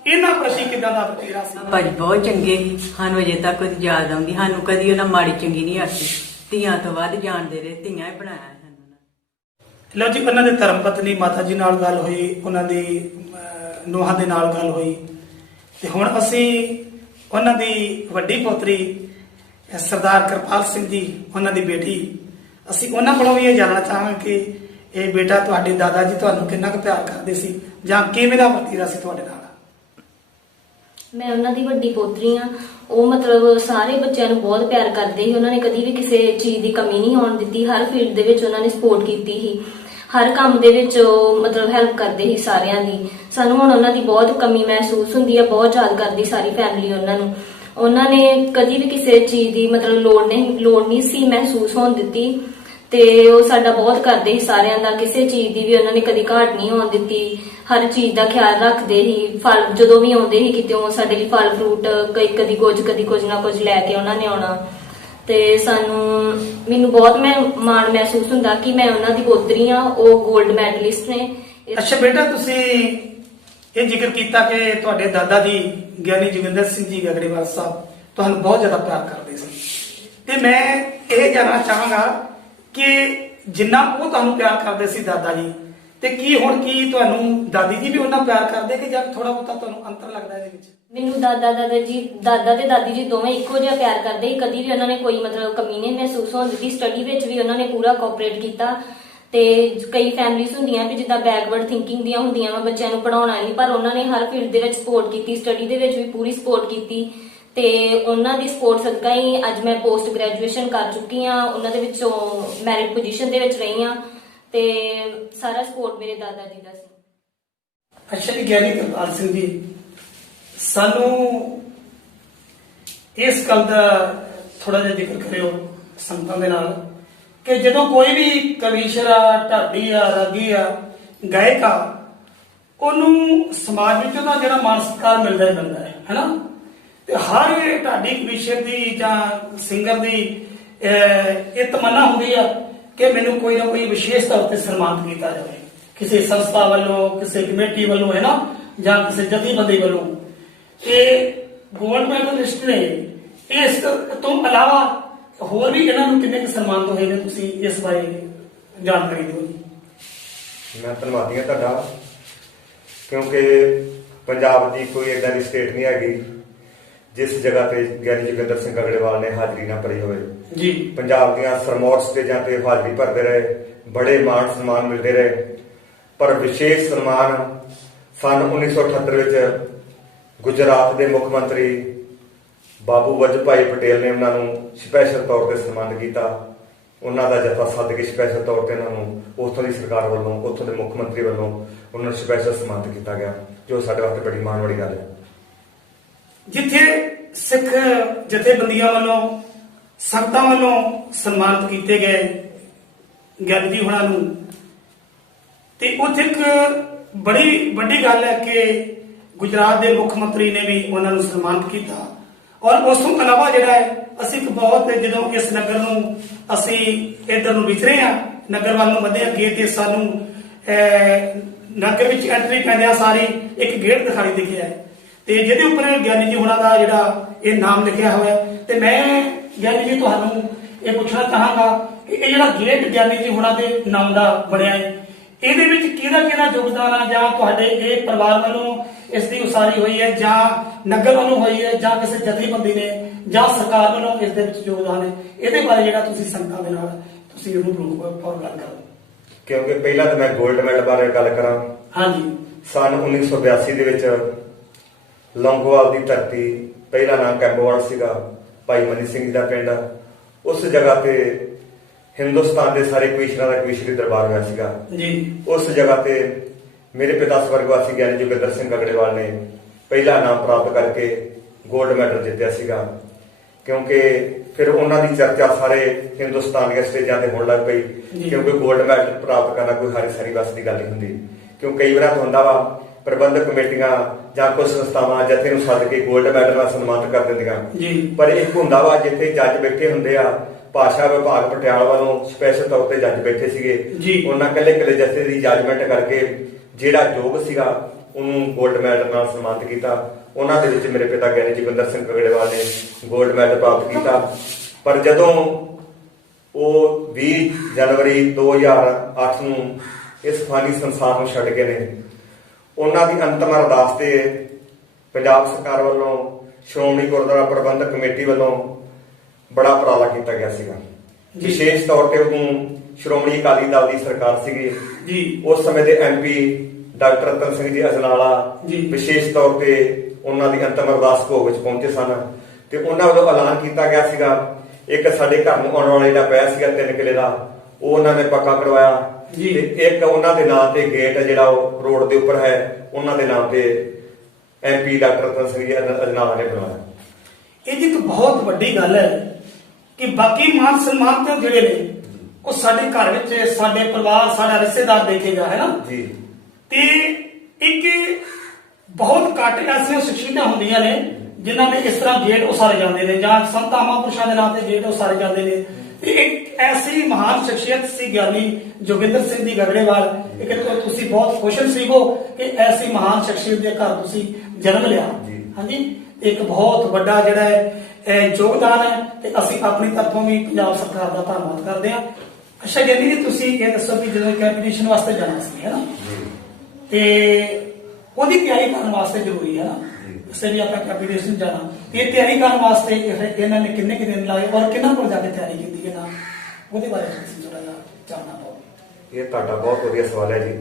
ਇਹਨਾਂ ਪ੍ਰਤੀ ਕਿੱਦਾਂ ਦਾ ਵਤੀਰਾ ਸੀ। ਭਾਜੀ ਬਹੁਤ ਚੰਗੇ ਸੀ, ਸਾਨੂੰ ਅਜੇ ਤੱਕ ਉਹਦੀ ਯਾਦ ਆਉਂਦੀ। ਸਾਨੂੰ ਕਦੀ ਉਹਨਾਂ ਮਾੜੀ ਚੰਗੀ ਨਹੀਂ ਆਖੀ। ਧੀਆਂ ਤੋਂ ਵੱਧ ਜਾਣਦੇ ਰਹੇ, ਧੀਆਂ ਹੀ ਬਣਾਇਆ ਸਾਨੂੰ। ਲਓ ਜੀ, ਉਹਨਾਂ ਦੇ ਧਰਮ ਪਤਨੀ ਮਾਤਾ ਜੀ ਨਾਲ ਗੱਲ ਹੋਈ, ਉਹਨਾਂ ਦੀ ਨੋਹਾਂ ਦੇ ਨਾਲ ਗੱਲ ਹੋਈ, ਤੇ ਹੁਣ ਅਸੀਂ ਉਹਨਾਂ ਦੀ ਵੱਡੀ ਪੋਤਰੀ ਸਰਦਾਰ ਕਿਰਪਾਲ ਸਿੰਘ ਜੀ, ਉਹਨਾਂ ਦੀ ਬੇਟੀ, ਅਸੀਂ ਉਹਨਾਂ ਕੋਲੋਂ ਵੀ ਇਹ ਜਾਣਨਾ ਚਾਹਾਂਗੇ ਕਿ ਇਹ ਬੇਟਾ ਤੁਹਾਡੇ ਦਾਦਾ ਜੀ ਤੁਹਾਨੂੰ ਕਿੰਨਾ ਕੁ ਪਿਆਰ ਕਰਦੇ ਸੀ ਜਾਂ ਕਿਵੇਂ ਦਾ ਵਤੀਰਾ ਸੀ ਤੁਹਾਡੇ ਨਾਲ? ਮੈਂ ਉਹਨਾਂ ਦੀ ਵੱਡੀ ਪੋਤਰੀ ਆ। ਉਹ ਮਤਲਬ ਸਾਰੇ ਬੱਚਿਆਂ ਨੂੰ ਬਹੁਤ ਪਿਆਰ ਕਰਦੇ ਸੀ। ਉਹਨਾਂ ਨੇ ਕਦੀ ਵੀ ਕਿਸੇ ਚੀਜ਼ ਦੀ ਕਮੀ ਨਹੀਂ ਹੋਣ ਦਿੱਤੀ। ਹਰ ਫੀਲਡ ਦੇ ਵਿੱਚ ਉਹਨਾਂ ਨੇ ਸਪੋਰਟ ਕੀਤੀ ਸੀ। ਹਰ ਕੰਮ ਦੇ ਵਿੱਚ ਉਹ ਮਤਲਬ ਹੈਲਪ ਕਰਦੇ ਸੀ ਸਾਰਿਆਂ ਦੀ। ਸਾਨੂੰ ਹੁਣ ਉਹਨਾਂ ਦੀ ਬਹੁਤ ਕਮੀ ਮਹਿਸੂਸ ਹੁੰਦੀ ਆ, ਬਹੁਤ ਯਾਦ ਕਰਦੀ ਸਾਰੀ ਫੈਮਿਲੀ ਉਹਨਾਂ ਨੂੰ। ਉਹਨਾਂ ਨੇ ਕਦੀ ਵੀ ਕਿਸੇ ਚੀਜ਼ ਦੀ ਮਤਲਬ ਲੋੜ ਨਹੀਂ ਸੀ ਮਹਿਸੂਸ ਹੋਣ ਦਿੱਤੀ, ਤੇ ਉਹ ਸਾਡਾ ਬਹੁਤ ਕਰਦੇ ਸੀ ਸਾਰਿਆਂ ਦਾ। ਕਿਸੇ ਚੀਜ਼ ਦੀ ਵੀ ਉਹਨਾਂ ਨੇ ਕਦੀ ਘਾਟ ਨਹੀਂ ਹੋਣ ਦਿੱਤੀ। ਹਰ ਚੀਜ਼ ਦਾ ਖਿਆਲ ਰੱਖਦੇ ਸੀ। ਫਲ ਜਦੋਂ ਵੀ ਆਉਂਦੇ ਸੀ ਕਿਤੇ, ਉਹ ਸਾਡੇ ਲਈ ਫਲ ਫਰੂਟ ਕਦੀ ਕੁਝ ਨਾ ਕੁਝ ਲੈ ਕੇ ਉਹਨਾਂ ਨੇ ਆਉਣਾ। ਤੇ ਮੈਨੂੰ ਬਹੁਤ ਮਾਣ ਮਹਿਸੂਸ ਹੁੰਦਾ ਕਿ ਮੈਂ ਉਹਨਾਂ ਦੀ ਪੋਤਰੀ ਆ। ਉਹ 골ਡ ਮੈਡਲਿਸਟ ਨੇ। ਅੱਛਾ ਬੇਟਾ, ਤੁਸੀਂ ਇਹ ਜ਼ਿਕਰ ਕੀਤਾ ਕਿ ਤੁਹਾਡੇ ਦਾਦਾ ਜੀ ਗਿਆਨੀ ਜੋਗਿੰਦਰ ਸਿੰਘ ਜੀ ਗਗੜੇਵਾਲ ਸਾਹਿਬ ਤੁਹਾਨੂੰ ਬਹੁਤ ਜ਼ਿਆਦਾ ਪਿਆਰ ਕਰਦੇ ਸੀ, ਤੇ ਮੈਂ ਇਹ ਜਾਣਨਾ ਚਾਹਾਂਗਾ ਕਿ ਜਿੰਨਾ ਉਹ ਤੁਹਾਨੂੰ ਪਿਆਰ ਕਰਦੇ ਸੀ ਦਾਦਾ ਜੀ, ਤੇ ਕੀ ਹੁਣ ਕੀ ਤੁਹਾਨੂੰ ਦਾਦੀ ਜੀ ਵੀ ਉਹਨਾਂ ਪਿਆਰ ਕਰਦੇ ਕਿ ਜਾਂ ਥੋੜਾ ਬਹੁਤਾ ਤੁਹਾਨੂੰ ਅੰਤਰ ਲੱਗਦਾ ਇਹਦੇ ਵਿੱਚ? ਮੈਨੂੰ ਦਾਦਾ ਤੇ ਦਾਦੀ ਜੀ ਦੋਵੇਂ ਇੱਕੋ ਜਿਹਾ ਪਿਆਰ ਕਰਦੇ ਸੀ। ਕਦੀ ਵੀ ਉਹਨਾਂ ਨੇ ਕੋਈ ਮਤਲਬ ਕਮੀ ਨਹੀਂ ਮਹਿਸੂਸ ਹੋਣ ਦਿੱਤੀ। ਸਟੱਡੀ ਵਿੱਚ ਵੀ ਉਹਨਾਂ ਨੇ ਪੂਰਾ ਕੋਆਪਰੇਟ ਕੀਤਾ। ਤੇ ਕਈ ਫੈਮਿਲੀਜ਼ ਹੁੰਦੀਆਂ ਵੀ ਜਿੱਦਾਂ ਬੈਕਵਰਡ ਥਿੰਕਿੰਗ ਦੀਆਂ ਹੁੰਦੀਆਂ ਵਾ, ਬੱਚਿਆਂ ਨੂੰ ਪੜਾਉਣਾ ਨਹੀਂ, ਪਰ ਉਹਨਾਂ ਨੇ ਹਰ ਫੀਲਡ ਦੇ ਵਿੱਚ ਸਪੋਰਟ ਕੀਤੀ। ਸਟੱਡੀ ਦੇ ਵਿੱਚ ਵੀ ਪੂਰੀ ਸਪੋਰਟ ਕੀਤੀ, ਤੇ ਉਹਨਾਂ ਦੀ ਸਪੋਰਟ ਸਦਕਾ ਹੀ ਅੱਜ ਮੈਂ ਪੋਸਟ ਗ੍ਰੈਜੂਏਸ਼ਨ ਕਰ ਚੁੱਕੀ ਆ। ਉਹਨਾਂ ਦੇ ਵਿੱਚੋਂ ਮੈਰਿਟ ਪੋਜੀਸ਼ਨ ਦੇ ਵਿੱਚ ਰਹੀ ਆ, ਤੇ ਸਾਰਾ ਸਪੋਰਟ ਮੇਰੇ ਦਾਦਾ ਜੀ ਦਾ ਸੀ। ਅੱਛਾ ਜੀ, ਗਿਆਨੀ ਕਿਰਪਾਲ ਸਿੰਘ ਜੀ, ਸਾਨੂੰ ਇਸ ਗੱਲ ਦਾ ਥੋੜਾ ਜਿਹਾ ਜ਼ਿਕਰ ਕਰਿਓ ਸੰਗਤਾਂ ਦੇ ਨਾਲ ਕਿ ਜਦੋਂ ਕੋਈ ਵੀ ਕਵੀਸ਼ਰ ਆ, ਢਾਡੀ ਆ, ਰਾਗੀ ਆ, ਗਾਇਕ ਆ, ਉਹਨੂੰ ਸਮਾਜ ਵਿੱਚ ਉਹਦਾ ਜਿਹੜਾ ਮਾਣ ਸਤਿਕਾਰ ਮਿਲਦਾ ਹੈ ਹੈਨਾ। ਤੇ ਹਰ ਢਾਡੀ ਕਵੀਸ਼ਰ ਦੀ ਜਾਂ ਸਿੰਗਰ ਦੀ ਇਹ ਤਮੰਨਾ ਹੁੰਦੀ ਆ ਕਿ ਮੈਨੂੰ ਕੋਈ ਨਾ ਕੋਈ ਵਿਸ਼ੇਸ਼ ਤੌਰ ਤੇ ਸਨਮਾਨਿਤ ਕੀਤਾ ਜਾਵੇ, ਕਿਸੇ ਸੰਸਥਾ ਵੱਲੋਂ, ਕਿਸੇ ਕਮੇਟੀ ਵੱਲੋਂ, ਹੈ ਨਾ, ਜਾਂ ਕਿਸੇ ਜਥੇਬੰਦੀ ਵੱਲੋਂ। ਤੇ ਗੋਲਡ ਮੈਡਲਿਸਟ ਨੇ ਇਸ ਤੋਂ ਇਲਾਵਾ ਹੋਰ ਵੀ ਇਹਨਾਂ ਨੂੰ ਕਿੰਨੇ ਕੁ ਸਨਮਾਨਿਤ ਹੋਏ ਨੇ, ਤੁਸੀਂ ਇਸ ਬਾਰੇ ਜਾਣਕਾਰੀ ਦਿਓ ਜੀ। ਮੈਂ ਧੰਨਵਾਦੀ ਹਾਂ ਤੁਹਾਡਾ, ਕਿਉਂਕਿ ਪੰਜਾਬ ਦੀ ਕੋਈ ਏਦਾਂ ਦੀ ਸਟੇਟ ਨਹੀਂ ਹੈਗੀ ਜਿਸ ਜਗ੍ਹਾ ਤੇ ਗਿਆਨੀ ਜੋਗਿੰਦਰ ਸਿੰਘ ਗਗੜੇਵਾਲ ਨੇ ਹਾਜ਼ਰੀ ਨਾ ਭਰੀ ਹੋਵੇ। ਜੀ ਪੰਜਾਬ ਦੀਆਂ ਸਰਮੌਰ ਸਟੇਜਾਂ ਤੇ ਹਾਜ਼ਰੀ ਭਰਦੇ ਰਹੇ, ਬੜੇ ਮਾਣ ਸਨਮਾਨ ਮਿਲਦੇ ਰਹੇ, ਪਰ ਵਿਸ਼ੇਸ਼ ਸਨਮਾਨ ਸਨ 1978 ਵਿੱਚ ਗੁਜਰਾਤ ਦੇ ਮੁੱਖ ਮੰਤਰੀ ਬਾਬੂ ਵਜਭਾਈ ਪਟੇਲ ਨੇ ਉਹਨਾਂ ਨੂੰ ਸਪੈਸ਼ਲ ਤੌਰ ਤੇ ਸਨਮਾਨਿਤ ਕੀਤਾ। ਉਹਨਾਂ ਦਾ ਜਥਾ ਸੱਦ ਕੇ ਸਪੈਸ਼ਲ ਤੌਰ ਤੇ ਉਹਨਾਂ ਨੂੰ ਉੱਥੋਂ ਦੀ ਸਰਕਾਰ ਵੱਲੋਂ, ਉੱਥੋਂ ਦੇ ਮੁੱਖ ਮੰਤਰੀ ਵੱਲੋਂ ਉਹਨਾਂ ਨੂੰ ਸਪੈਸ਼ਲ ਸਨਮਾਨਿਤ ਕੀਤਾ ਗਿਆ, ਜੋ ਸਾਡੇ ਵਾਸਤੇ ਬੜੀ ਮਾਣ ਵਾਲੀ ਗੱਲ ਹੈ। ਜਿੱਥੇ ਸਿੱਖ ਜਥੇਬੰਦੀਆਂ ਵੱਲੋਂ, ਸੰਗਤਾਂ ਵੱਲੋਂ ਸਨਮਾਨਿਤ ਕੀਤੇ ਗਏ ਗਿਆਨੀ ਜੀ ਹੁਣਾਂ ਨੂੰ, ਤੇ ਉੱਥੇ ਇੱਕ ਬੜੀ ਵੱਡੀ ਗੱਲ ਹੈ ਕਿ ਗੁਜਰਾਤ ਦੇ ਮੁੱਖ ਮੰਤਰੀ ਨੇ ਵੀ ਉਹਨਾਂ ਨੂੰ ਸਨਮਾਨਿਤ ਕੀਤਾ। ਔਰ ਉਸ ਤੋਂ ਇਲਾਵਾ ਜਿਹੜਾ ਹੈ, ਅਸੀਂ ਇੱਕ ਬਹੁਤ, ਜਦੋਂ ਇਸ ਨਗਰ ਨੂੰ ਅਸੀਂ ਇੱਧਰ ਨੂੰ ਵਿਚਰੇ ਆ, ਨਗਰ ਵੱਲ ਨੂੰ ਵਧੇ ਅੱਗੇ, ਤੇ ਸਾਨੂੰ ਨਗਰ ਵਿੱਚ ਐਂਟਰੀ ਪੈਂਦਿਆਂ ਸਾਰੀ ਇੱਕ ਗੇਟ ਦਿਖਾਈ ਦਿਖਿਆ ਹੈ, ਤੇ ਜਿਹਦੇ ਉੱਪਰ ਗਿਆਨੀ ਜੀ ਹੁਣਾਂ ਦਾ ਜਿਹੜਾ ਇਹ ਨਾਮ ਲਿਖਿਆ ਹੋਇਆ। ਤੇ ਮੈਂ ਗਿਆਨੀ ਜੀ ਤੁਹਾਨੂੰ ਇਹ ਪੁੱਛਣਾ ਚਾਹਾਂਗਾ ਕਿ ਇਹ ਜਿਹੜਾ ਗੇਟ ਗਿਆਨੀ ਜੀ ਹੁਣਾਂ ਦੇ ਨਾਮ ਦਾ ਬਣਿਆ ਹੈ, ਇਹਦੇ ਵਿੱਚ ਕਿਹਦਾ ਯੋਗਦਾਨ ਆ, ਜਾਂ ਤੁਹਾਡੇ ਇਹ ਪਰਿਵਾਰ ਵੱਲੋਂ ਇਸ ਦੀ ਉਸਾਰੀ ਹੋਈ ਹੈ, ਜਾਂ ਨਗਰ ਵੱਲੋਂ ਹੋਈ ਹੈ, ਜਾਂ ਕਿਸੇ ਜਥੇਬੰਦੀ ਨੇ, ਜਾਂ ਸਰਕਾਰ ਵੱਲੋਂ ਇਸ ਦੇ ਵਿੱਚ ਯੋਗਦਾਨ ਹੈ? ਇਹਦੇ ਬਾਰੇ ਜਿਹੜਾ ਤੁਸੀਂ ਸੰਗਤਾਂ ਦੇ ਨਾਲ ਤੁਸੀਂ ਰੂਬਰੂ ਫੋਰ ਗੱਲ ਕਰੋ। ਕਿਉਂਕਿ ਪਹਿਲਾਂ ਤਾਂ ਮੈਂ 골ਡ ਮੈਡਲ ਬਾਰੇ ਗੱਲ ਕਰਾਂ। ਹਾਂਜੀ। ਸਨ 1982 ਦੇ ਵਿੱਚ ਲੌਂਗੋਵਾਲ ਦੀ ਧਰਤੀ, ਪਹਿਲਾ ਨਾਮ ਕੈਂਬੋਵਾਲ ਸੀਗਾ, ਭਾਈ ਮਨੀ ਸਿੰਘ ਜੀ ਦਾ ਪਿੰਡ, ਉਸ ਜਗ੍ਹਾ ਤੇ ਹਿੰਦੁਸਤਾਨ ਦੇ ਸਾਰੇ ਕਵੀਸ਼ਰਾਂ ਦਾ ਕਵੀਸ਼ਰੀ ਦਰਬਾਰ ਹੋਇਆ ਸੀਗਾ ਜੀ। ਉਸ ਜਗ੍ਹਾ ਤੇ ਮੇਰੇ ਪਿਤਾ ਸਵਰਗਵਾਸੀ ਗਿਆਨੀ ਜੋਗਿੰਦਰ ਸਿੰਘ ਗਗੜੇਵਾਲ ਨੇ ਪਹਿਲਾ ਨਾਮ ਪ੍ਰਾਪਤ ਕਰਕੇ 골ਡ ਮੈਡਲ ਜਿੱਤਿਆ ਸੀਗਾ। ਕਿਉਂਕਿ ਫਿਰ ਉਹਨਾਂ ਦੀ ਚਰਚਾ ਸਾਰੇ ਹਿੰਦੁਸਤਾਨ ਦੀਆਂ ਸਟੇਜਾਂ ਤੇ ਹੋਣ ਲੱਗ ਪਈ, ਕਿਉਂਕਿ 골ਡ ਮੈਡਲ ਪ੍ਰਾਪਤ ਕਰਨਾ ਕੋਈ ਹਾਰੀ ਸਾਰੀ ਬਸ ਦੀ ਗੱਲ ਨਹੀਂ ਹੁੰਦੀ। ਕਿਉਂ ਕਈ ਵਾਰ ਹੁੰਦਾ ਵਾ ਪ੍ਰਬੰਧਕ ਕਮੇਟੀਆਂ ਜਾਂ ਕੁਝ ਸੰਸਥਾਵਾਂ ਜਥੇ ਨੂੰ ਸੱਦ ਕੇ 골ਡ ਮੈਡਲ ਨਾਲ ਸਨਮਾਨਿਤ ਕਰ ਦਿੰਦੀਆਂ, ਪਰ ਇੱਕ ਹੁੰਦਾ ਵਾ ਜਿੱਥੇ ਜੱਜ ਬੈਠੇ ਹੁੰਦੇ ਆ, ਭਾਸ਼ਾ ਵਿਭਾਗ ਪਟਿਆਲਾ ਵੱਲੋਂ ਸਪੈਸ਼ਲ ਤੌਰ ਤੇ ਜੱਜ ਬੈਠੇ ਸੀਗੇ, ਉਹਨਾਂ ਕੱਲੇ ਜਥੇ ਦੀ ਜੱਜਮੈਂਟ ਕਰਕੇ ਜਿਹੜਾ ਯੋਗ ਸੀਗਾ ਉਹਨੂੰ 골ਡ ਮੈਡਲ ਨਾਲ ਸਨਮਾਨਿਤ ਕੀਤਾ। ਉਹਨਾਂ ਦੇ ਵਿੱਚ ਮੇਰੇ ਪਿਤਾ ਗਿਆਨੀ ਜੋਗਿੰਦਰ ਸਿੰਘ ਗਗੜੇਵਾਲ ਨੇ 골ਡ ਮੈਡਲ ਪ੍ਰਾਪਤ ਕੀਤਾ। ਪਰ ਜਦੋਂ ਉਹ 20 ਜਨਵਰੀ 2008 ਨੂੰ ਇਸ ਫਾਨੀ ਸੰਸਾਰ ਨੂੰ ਛੱਡ ਗਏ ਨੇ, ਉਹਨਾਂ ਦੀ ਅੰਤਮ ਅਰਦਾਸ ਤੇ ਪੰਜਾਬ ਸਰਕਾਰ ਵੱਲੋਂ, ਸ਼੍ਰੋਮਣੀ ਗੁਰਦੁਆਰਾ ਪ੍ਰਬੰਧਕ ਕਮੇਟੀ ਵੱਲੋਂ ਬੜਾ ਉਪਰਾਲਾ ਕੀਤਾ ਗਿਆ ਸੀਗਾ। ਵਿਸ਼ੇਸ਼ ਤੌਰ ਤੇ ਉਹਨੂੰ ਸ਼੍ਰੋਮਣੀ ਅਕਾਲੀ ਦਲ ਦੀ ਸਰਕਾਰ ਸੀਗੀ ਜੀ, ਉਸ ਸਮੇਂ ਦੇ MP ਡਾਕਟਰ ਰਤਨ ਸਿੰਘ ਜੀ ਅਜਨਾਲਾ ਵਿਸ਼ੇਸ਼ ਤੌਰ ਤੇ ਉਹਨਾਂ ਦੀ ਅੰਤਮ ਅਰਦਾਸ ਭੋਗ ਵਿੱਚ ਪਹੁੰਚੇ ਸਨ, ਤੇ ਉਹਨਾਂ ਵੱਲੋਂ ਐਲਾਨ ਕੀਤਾ ਗਿਆ ਸੀਗਾ ਇੱਕ ਸਾਡੇ ਘਰ ਨੂੰ ਆਉਣ ਵਾਲੇ ਦਾ ਪਿਆ ਸੀਗਾ 3 ਕਿੱਲੇ ਦਾ, ਉਹ ਉਹਨਾਂ ਨੇ ਪੱਕਾ ਕਰਵਾਇਆ, ਤੇ ਇੱਕ ਉਹਨਾਂ ਦੇ ਨਾਮ ਤੇ ਗੇਟ ਜਿਹੜਾ ਉਹ ਰੋਡ ਦੇ ਉੱਪਰ ਹੈ, ਉਹਨਾਂ ਦੇ ਨਾਮ ਤੇ MP ਡਾਕਟਰ ਰਤਨ ਸਿੰਘ ਜੀ ਅਜਨਾਲਾ ਨੇ ਬਣਾਇਆ। ਇਹ ਜੀ ਇੱਕ ਬਹੁਤ ਵੱਡੀ ਗੱਲ ਹੈ ਕਿ ਬਾਕੀ ਮਾਨ ਸਨਮਾਨ ਤੇ ਜਿਹੜੇ ਨੇ ਉਹ ਸਾਡੇ ਘਰ ਵਿੱਚ ਸਾਡੇ ਪਰਿਵਾਰ, ਸਾਡਾ ਰਿਸ਼ਤੇਦਾਰ ਦੇਖੇਗਾ, ਹੈ ਨਾ ਜੀ। ਤੇ ਇੱਕ ਬਹੁਤ ਘੱਟ ਐਸੀਆਂ ਸ਼ਖਸੀਅਤਾਂ ਹੁੰਦੀਆਂ ਨੇ ਜਿਨ੍ਹਾਂ ਦੇ ਇਸ ਤਰ੍ਹਾਂ ਗੇਟ ਉਸਾਰੇ ਜਾਂਦੇ ਨੇ, ਜਾਂ ਸੰਤਾਂ ਮਹਾਂਪੁਰਸ਼ਾਂ ਦੇ ਨਾਮ ਤੇ ਗੇਟ ਉਸਾਰੇ ਜਾਂਦੇ ਨੇ। ਤੇ ਇੱਕ ਐਸੀ ਮਹਾਨ ਸ਼ਖਸੀਅਤ ਸੀ ਗਿਆਨੀ ਜੋਗਿੰਦਰ ਸਿੰਘ ਜੀ ਗਗੜੇਵਾਲ। ਇੱਕ ਤੁਸੀਂ ਬਹੁਤ ਖੁਸ਼ਨਸੀਬ ਹੋ ਕਿ ਐਸੀ ਮਹਾਨ ਸ਼ਖਸੀਅਤ ਦੇ ਘਰ ਤੁਸੀਂ ਜਨਮ ਲਿਆ। ਹਾਂਜੀ, ਇੱਕ ਬਹੁਤ ਵੱਡਾ ਜਿਹੜਾ ਹੈ ਯੋਗਦਾਨ ਹੈ, ਤੇ ਅਸੀਂ ਆਪਣੀ ਤਰਫੋਂ ਵੀ ਪੰਜਾਬ ਸਰਕਾਰ ਦਾ ਧੰਨਵਾਦ ਕਰਦੇ ਹਾਂ। ਅੱਛਾ ਗਿਆਨੀ ਜੀ, ਤੁਸੀਂ ਇਹ ਦੱਸੋ ਕਿ ਜਦੋਂ ਕੈਂਪੀਟੀਸ਼ਨ ਵਾਸਤੇ ਜਾਣਾ ਸੀ, ਹੈ ਨਾ, ਤੇ ਉਹਦੀ ਤਿਆਰੀ ਕਰਨ ਵਾਸਤੇ ਜ਼ਰੂਰੀ ਹੈ ਨਾ, ਕਿਸੇ ਵੀ ਆਪਾਂ ਕੈਂਪੀਟੀਸ਼ਨ ਜਾਣਾ, ਤੇ ਇਹ ਤਿਆਰੀ ਕਰਨ ਵਾਸਤੇ ਇਹਨਾਂ ਨੇ ਕਿੰਨੇ ਦਿਨ ਲਾਏ ਔਰ ਕਿੰਨਾ ਕੋਲ ਜਾ ਕੇ ਤਿਆਰੀ ਕੀਤੀ ਹੈ ਨਾ, ਉਹਦੇ ਬਾਰੇ ਤੁਸੀਂ ਥੋੜਾ ਜਿਹਾ ਜਾਣਨਾ ਪਾਓ। ਇਹ ਤੁਹਾਡਾ ਬਹੁਤ ਵਧੀਆ ਸਵਾਲ ਹੈ ਜੀ,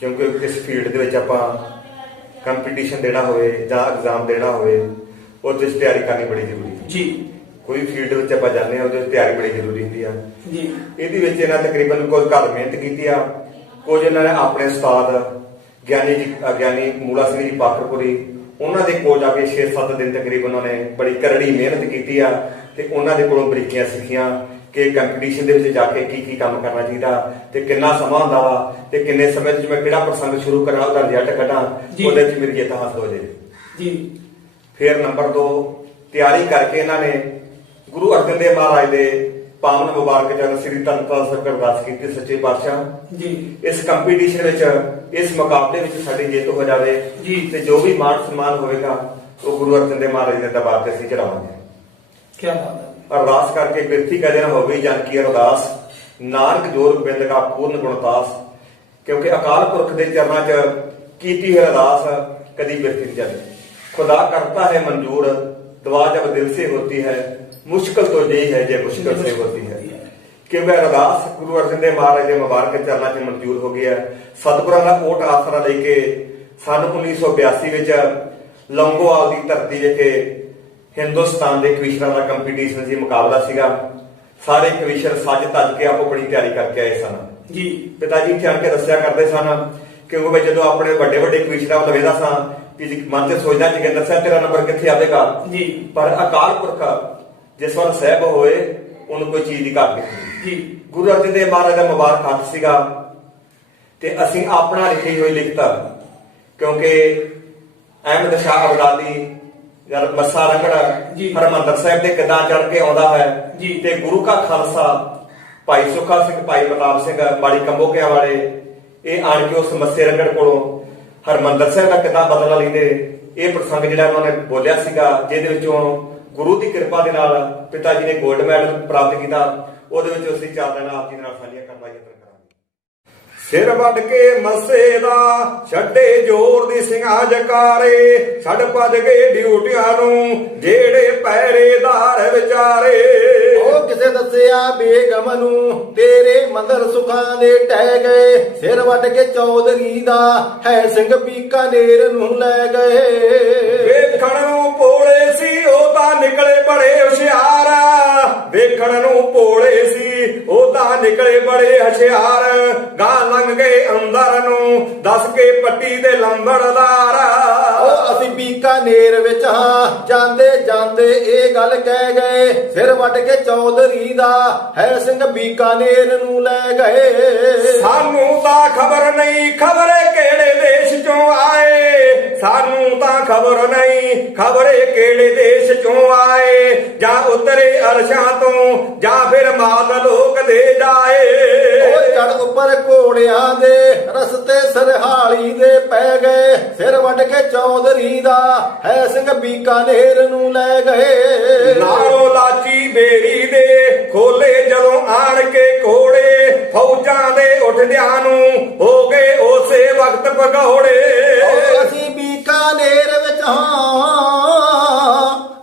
ਕਿਉਂਕਿ ਇਸ ਫੀਲਡ ਦੇ ਵਿੱਚ ਆਪਾਂ ਕੰਪੀਟੀਸ਼ਨ ਦੇਣਾ ਹੋਵੇ ਜਾਂ ਐਗਜ਼ਾਮ ਦੇਣਾ ਹੋਵੇ, ਉਹਦੇ ਵਿੱਚ ਤਿਆਰੀ ਕਰਨੀ ਬੜੀ ਜ਼ਰੂਰੀ ਹੈ ਜੀ। ਕੋਈ ਫੀਲਡ ਵਿੱਚ ਆਪਾਂ ਜਾਂਦੇ ਹਾਂ, ਉਹਦੇ ਵਿੱਚ ਤਿਆਰੀ ਬੜੀ ਜ਼ਰੂਰੀ ਹੁੰਦੀ ਆ ਜੀ। ਇਹਦੇ ਵਿੱਚ ਇਹਨਾਂ ਤਕਰੀਬਨ ਕੁਝ ਘਰ ਮਿਹਨਤ ਕੀਤੀ ਆ, ਕੁਝ ਇਹਨਾਂ ਨੇ ਆਪਣੇ ਉਸਤਾਦ ਗਿਆਨੀ ਮੂਲਾ ਸਿੰਘ ਜੀ ਪਾਕਰਪੁਰੀ, ਉਹਨਾਂ ਦੇ ਕੋਲ ਜਾ ਕੇ 6-7 ਦਿਨ ਤਕਰੀਬਨ ਉਹਨਾਂ ਨੇ ਬੜੀ ਕਰੜੀ ਮਿਹਨਤ ਕੀਤੀ ਆ, ਤੇ ਉਹਨਾਂ ਦੇ ਕੋਲੋਂ ਬਰੀਕੀਆਂ ਸਿੱਖੀਆਂ ਕਿ ਕੰਪੀਟੀਸ਼ਨ ਦੇ ਵਿੱਚ ਜਾ ਕੇ ਕੀ ਕੰਮ ਕਰਨਾ ਚਾਹੀਦਾ, ਤੇ ਕਿੰਨਾ ਸਮਾਂ ਹੁੰਦਾ ਵਾ, ਤੇ ਕਿੰਨੇ ਸਮੇਂ ਵਿੱਚ ਮੈਂ ਕਿਹੜਾ ਪ੍ਰਸੰਗ ਸ਼ੁਰੂ ਕਰਾਂ, ਉਹਦਾ ਰਿਜ਼ਲਟ ਕੱਢਾਂ, ਉਹਦੇ ਵਿੱਚ ਮੇਰੀ ਜਿੱਤ ਹਾਸਲ ਹੋ ਜਾਏ ਜੀ। ਫਿਰ ਨੰਬਰ 2, ਤਿਆਰੀ ਕਰਕੇ ਇਹਨਾਂ ਨੇ ਗੁਰੂ ਅਰਜਨ ਦੇਵ ਮਹਾਰਾਜ ਦੇ ਪਾਵਨ ਮੁਬਾਰਕ ਚਰਨ ਸ੍ਰੀ ਧੰਨ ਸਾਹਿਬ ਅਰਦਾਸ ਕੀਤੀ ਸੱਚੇ ਪਾਤਸ਼ਾਹ ਜੀ, ਇਸ ਕੰਪੀਟੀਸ਼ਨ ਵਿੱਚ, ਇਸ ਮੁਕਾਬਲੇ ਵਿੱਚ ਸਾਡੀ ਜਿੱਤ ਹੋ ਜਾਵੇ ਜੀ, ਤੇ ਜੋ ਵੀ ਮਾਣ ਸਨਮਾਨ ਹੋਵੇਗਾ ਉਹ ਗੁਰੂ ਅਰਜਨ ਦੇਵ ਮਹਾਰਾਜ ਦੇ ਦਰਬਾਰ ਤੇ ਅਸੀਂ ਚੜਾਵਾਂਗੇ। ਕੀ ਬਾਤ ਹੈ। ਅਰਦਾਸ ਕਰਕੇ ਬਿਰਥੀ ਕਹਦੇ ਨਾ ਹੋਵੇ ਜਨ ਕੀ ਅਰਦਾਸ, ਨਾਨਕ ਜੋਰ ਗੋਬਿੰਦ ਕਾ ਪੂਰਨ ਗੁਣਤਾਸ। ਕਿਉਂਕਿ ਅਕਾਲ ਪੁਰਖ ਦੇ ਚਰਨਾਂ 'ਚ ਕੀਤੀ ਹੋਈ ਅਰਦਾਸ ਕਦੀ ਬਿਰਥੀ ਨਹੀਂ ਜਾਂਦੀ। खुदा करता है मंजूर, दुआ जब दिल से होती है, मुश्किल तो यही है जे मुश्किल से होती है। कि मैं अरदास गुरु अर्जन देव महाराज के मुबारक चरणों च मंजूर हो गया। सतगुਰਾਂ ਦਾ ਓਟ ਆਸਰਾ ਲੈ ਕੇ सन 1982 ਵਿੱਚ ਲੌਂਗੋਵਾਲ ਦੀ ਧਰਤੀ ਵਿਖੇ ਹਿੰਦੁਸਤਾਨ ਦੇ ਕਵੀਸ਼ਰਾਂ ਦਾ ਕੰਪੀਟੀਸ਼ਨ ਸੀ, ਮੁਕਾਬਲਾ ਸੀਗਾ। ਸਾਰੇ ਕਵੀਸ਼ਰ ਸੱਜ ਤੱਜ ਕੇ ਆਪੋ ਬੜੀ ਤਿਆਰੀ ਕਰਕੇ ਆਏ ਸਨ ਜੀ। ਪਿਤਾ ਜੀ ਇੱਥੇ ਆਣ ਕੇ ਦੱਸਿਆ ਕਰਦੇ ਸਨ ਕਿ ਉਹ ਜਦੋਂ ਆਪਣੇ ਵੱਡੇ ਵੱਡੇ ਕਵੀਸ਼ਰਾਂ ਵੱਲ ਵੇਖਦਾ ਸਾਂ ਕਿ ਮਨ ਚ ਸੋਚਦਾ ਜੋਗਿੰਦਰ ਸਾਹਿਬ ਤੇਰਾ ਨੰਬਰ ਕਿੱਥੇ ਆਵੇਗਾ ਜੀ। ਪਰ ਅਕਾਲ ਪੁਰਖ ਜਿਸ ਵੱਲ ਸਾਹਿਬ ਹੋਏ ਉਹਨੂੰ ਕੋਈ ਚੀਜ਼ ਦੀ ਘਾਟ ਨਹੀਂ ਜੀ। ਗੁਰੂ ਅਰਜਨ ਦੇਵ ਮਹਾਰਾਜ ਦਾ ਮੁਬਾਰਕ ਹੱਥ ਸੀਗਾ ਤੇ ਅਸੀਂ ਆਪਣਾ ਲਿਖੀ ਹੋਈ ਲਿਖਤਾ, ਕਿਉਂਕਿ ਅਹਿਮਦ ਸ਼ਾਹ ਅਬਦਾਲੀ ਜਦ ਮੱਸਾ ਰੰਗੜ ਹਰਿਮੰਦਰ ਸਾਹਿਬ ਦੇ ਕਿੱਦਾਂ ਚੜ ਕੇ ਆਉਂਦਾ ਹੈ ਤੇ ਗੁਰੂ ਕਾ ਖਾਲਸਾ ਭਾਈ ਸੁੱਖਾ ਸਿੰਘ, ਭਾਈ ਪ੍ਰਤਾਪ ਸਿੰਘ ਬਾੜੀ ਕੰਬੋਕਿਆਂ ਵਾਲੇ ਇਹ ਆਣ ਕੇ ਉਸ ਮੱਸੇ ਰੰਗੜ ਕੋਲੋਂ ਹਰਿਮੰਦਰ ਸਾਹਿਬ ਦਾ ਕਿੱਦਾਂ ਬਦਲਾ ਲੈਂਦੇ, ਇਹ ਪ੍ਰਸੰਗ ਜਿਹੜਾ ਉਹਨਾਂ ਨੇ ਬੋਲਿਆ ਸੀਗਾ, ਜਿਹਦੇ ਵਿੱਚੋਂ ਗੁਰੂ ਦੀ ਕਿਰਪਾ ਦੇ ਨਾਲ ਪਿਤਾ ਜੀ ਨੇ ਗੋਲਡ ਮੈਡਲ ਪ੍ਰਾਪਤ ਕੀਤਾ। ਉਹਦੇ ਵਿੱਚ ਅਸੀਂ 4 ਦਿਨ ਆਪ ਜੀ ਦੇ ਨਾਲ ਸਾਂਝੀਆਂ ਕਰਨਾ ਯਤਨ ਕਰਾਂਗੇ। ਸਿਰ ਵੱਢ ਕੇ ਮੱਸੇ ਦਾ ਛੱਡੇ ਜ਼ੋਰ ਦੀ ਸਿੰਘਾਂ ਜਕਾਰੇ, ਛੱਡ ਭੱਜ ਗਏ ਡਿਊਟੀਆਂ ਨੂੰ ਜਿਹੜੇ ਪਹਿਰੇਦਾਰ ਵਿਚਾਰੇ। ਉਹ ਕਿਸੇ ਦੱਸਿਆ ਬੇਗਮ ਨੂੰ ਤੇਰੇ ਮੰਦਰ ਸੁਖਾਂ ਦੇ ਟਹਿ ਗਏ, ਸਿਰ ਵੱਢ ਕੇ ਚੌਧਰੀ ਦਾ ਹੈ ਸਿੰਘ ਬੀਕਾਨੇਰ ਨੂੰ ਲੈ ਗਏ। ਵੇਖਣ ਨੂੰ ਭੋਲੇ ਸੀ ਉਹ ਤਾਂ ਨਿਕਲੇ ਬੜੇ ਹੁਸ਼ਿਆਰ, ਵੇਖਣ ਨੂੰ ਭੋਲੇ ਸੀ ਉਹ ਤਾਂ ਨਿਕਲੇ ਬੜੇ ਹੁਸ਼ਿਆਰ। ਗਾਂ ਲੰਘ ਗਏ ਅੰਦਰ ਨੂੰ ਦੱਸ ਕੇ ਪੱਟੀ ਦੇ ਲੰਬੜਦਾਰ। ਉਹ ਅਸੀਂ ਬੀਕਾਨੇਰ ਵਿੱਚ ਹਾਂ ਜਾਂਦੇ ਜਾਂਦੇ ਇਹ ਗੱਲ ਕਹਿ ਗਏ, ਸਿਰ ਵੱਢ ਕੇ ਚੌਧਰੀ ਦਾ ਹੈ ਸਿੰਘ ਬੀਕਾਨੇਰ ਨੂੰ ਲੈ ਗਏ। ਸਾਨੂੰ ਤਾਂ ਖਬਰ ਨਹੀਂ ਖਬਰੇ ਕਿਹੜੇ ਦੇਸ਼ ਚੋਂ ਆਏ, ਸਾਨੂੰ ਤਾਂ ਖਬਰ ਨਹੀਂ ਖਬਰੇ ਕਿਹੜੇ ਦੇਸ਼ ਚੋਂ ਆਏ। ਜਾਂ ਉਤਰੇ ਅਰਸ਼ਾਂ ਤੋਂ ਜਾਂ ਫਿਰ ਮਾਦ ਲੋਕ ਦੇ ਜਾਏ। ਉਹ ਚੜ ਉੱਪਰ ਘੋੜਿਆਂ ਦੇ ਰਸਤੇ ਸਰਹਾਲੀ ਦੇ ਪੈ ਗਏ, ਸਿਰ ਵੱਢ ਕੇ ਚੌਧਰੀ ਦਾ ਹੈ ਸਿੰਘ ਬੀਕਾਨੇਰ ਨੂੰ ਲੈ ਗਏ। ਨਾਲੋਂ ਲਾਚੀ ਬੇੜੀ ਦੇ ਖੋਲੇ ਜਦੋਂ ਆਣ ਕੇ ਘੋੜੇ, ਫੌਜਾਂ ਦੇ ਉੱਠਦਿਆਂ ਨੂੰ ਹੋ ਗਏ ਉਸੇ ਵਕਤ ਭਗੌੜੇ। ਅਸੀਂ ਬੀਕਾਨੇਰ ਵਿੱਚ ਹਾਂ,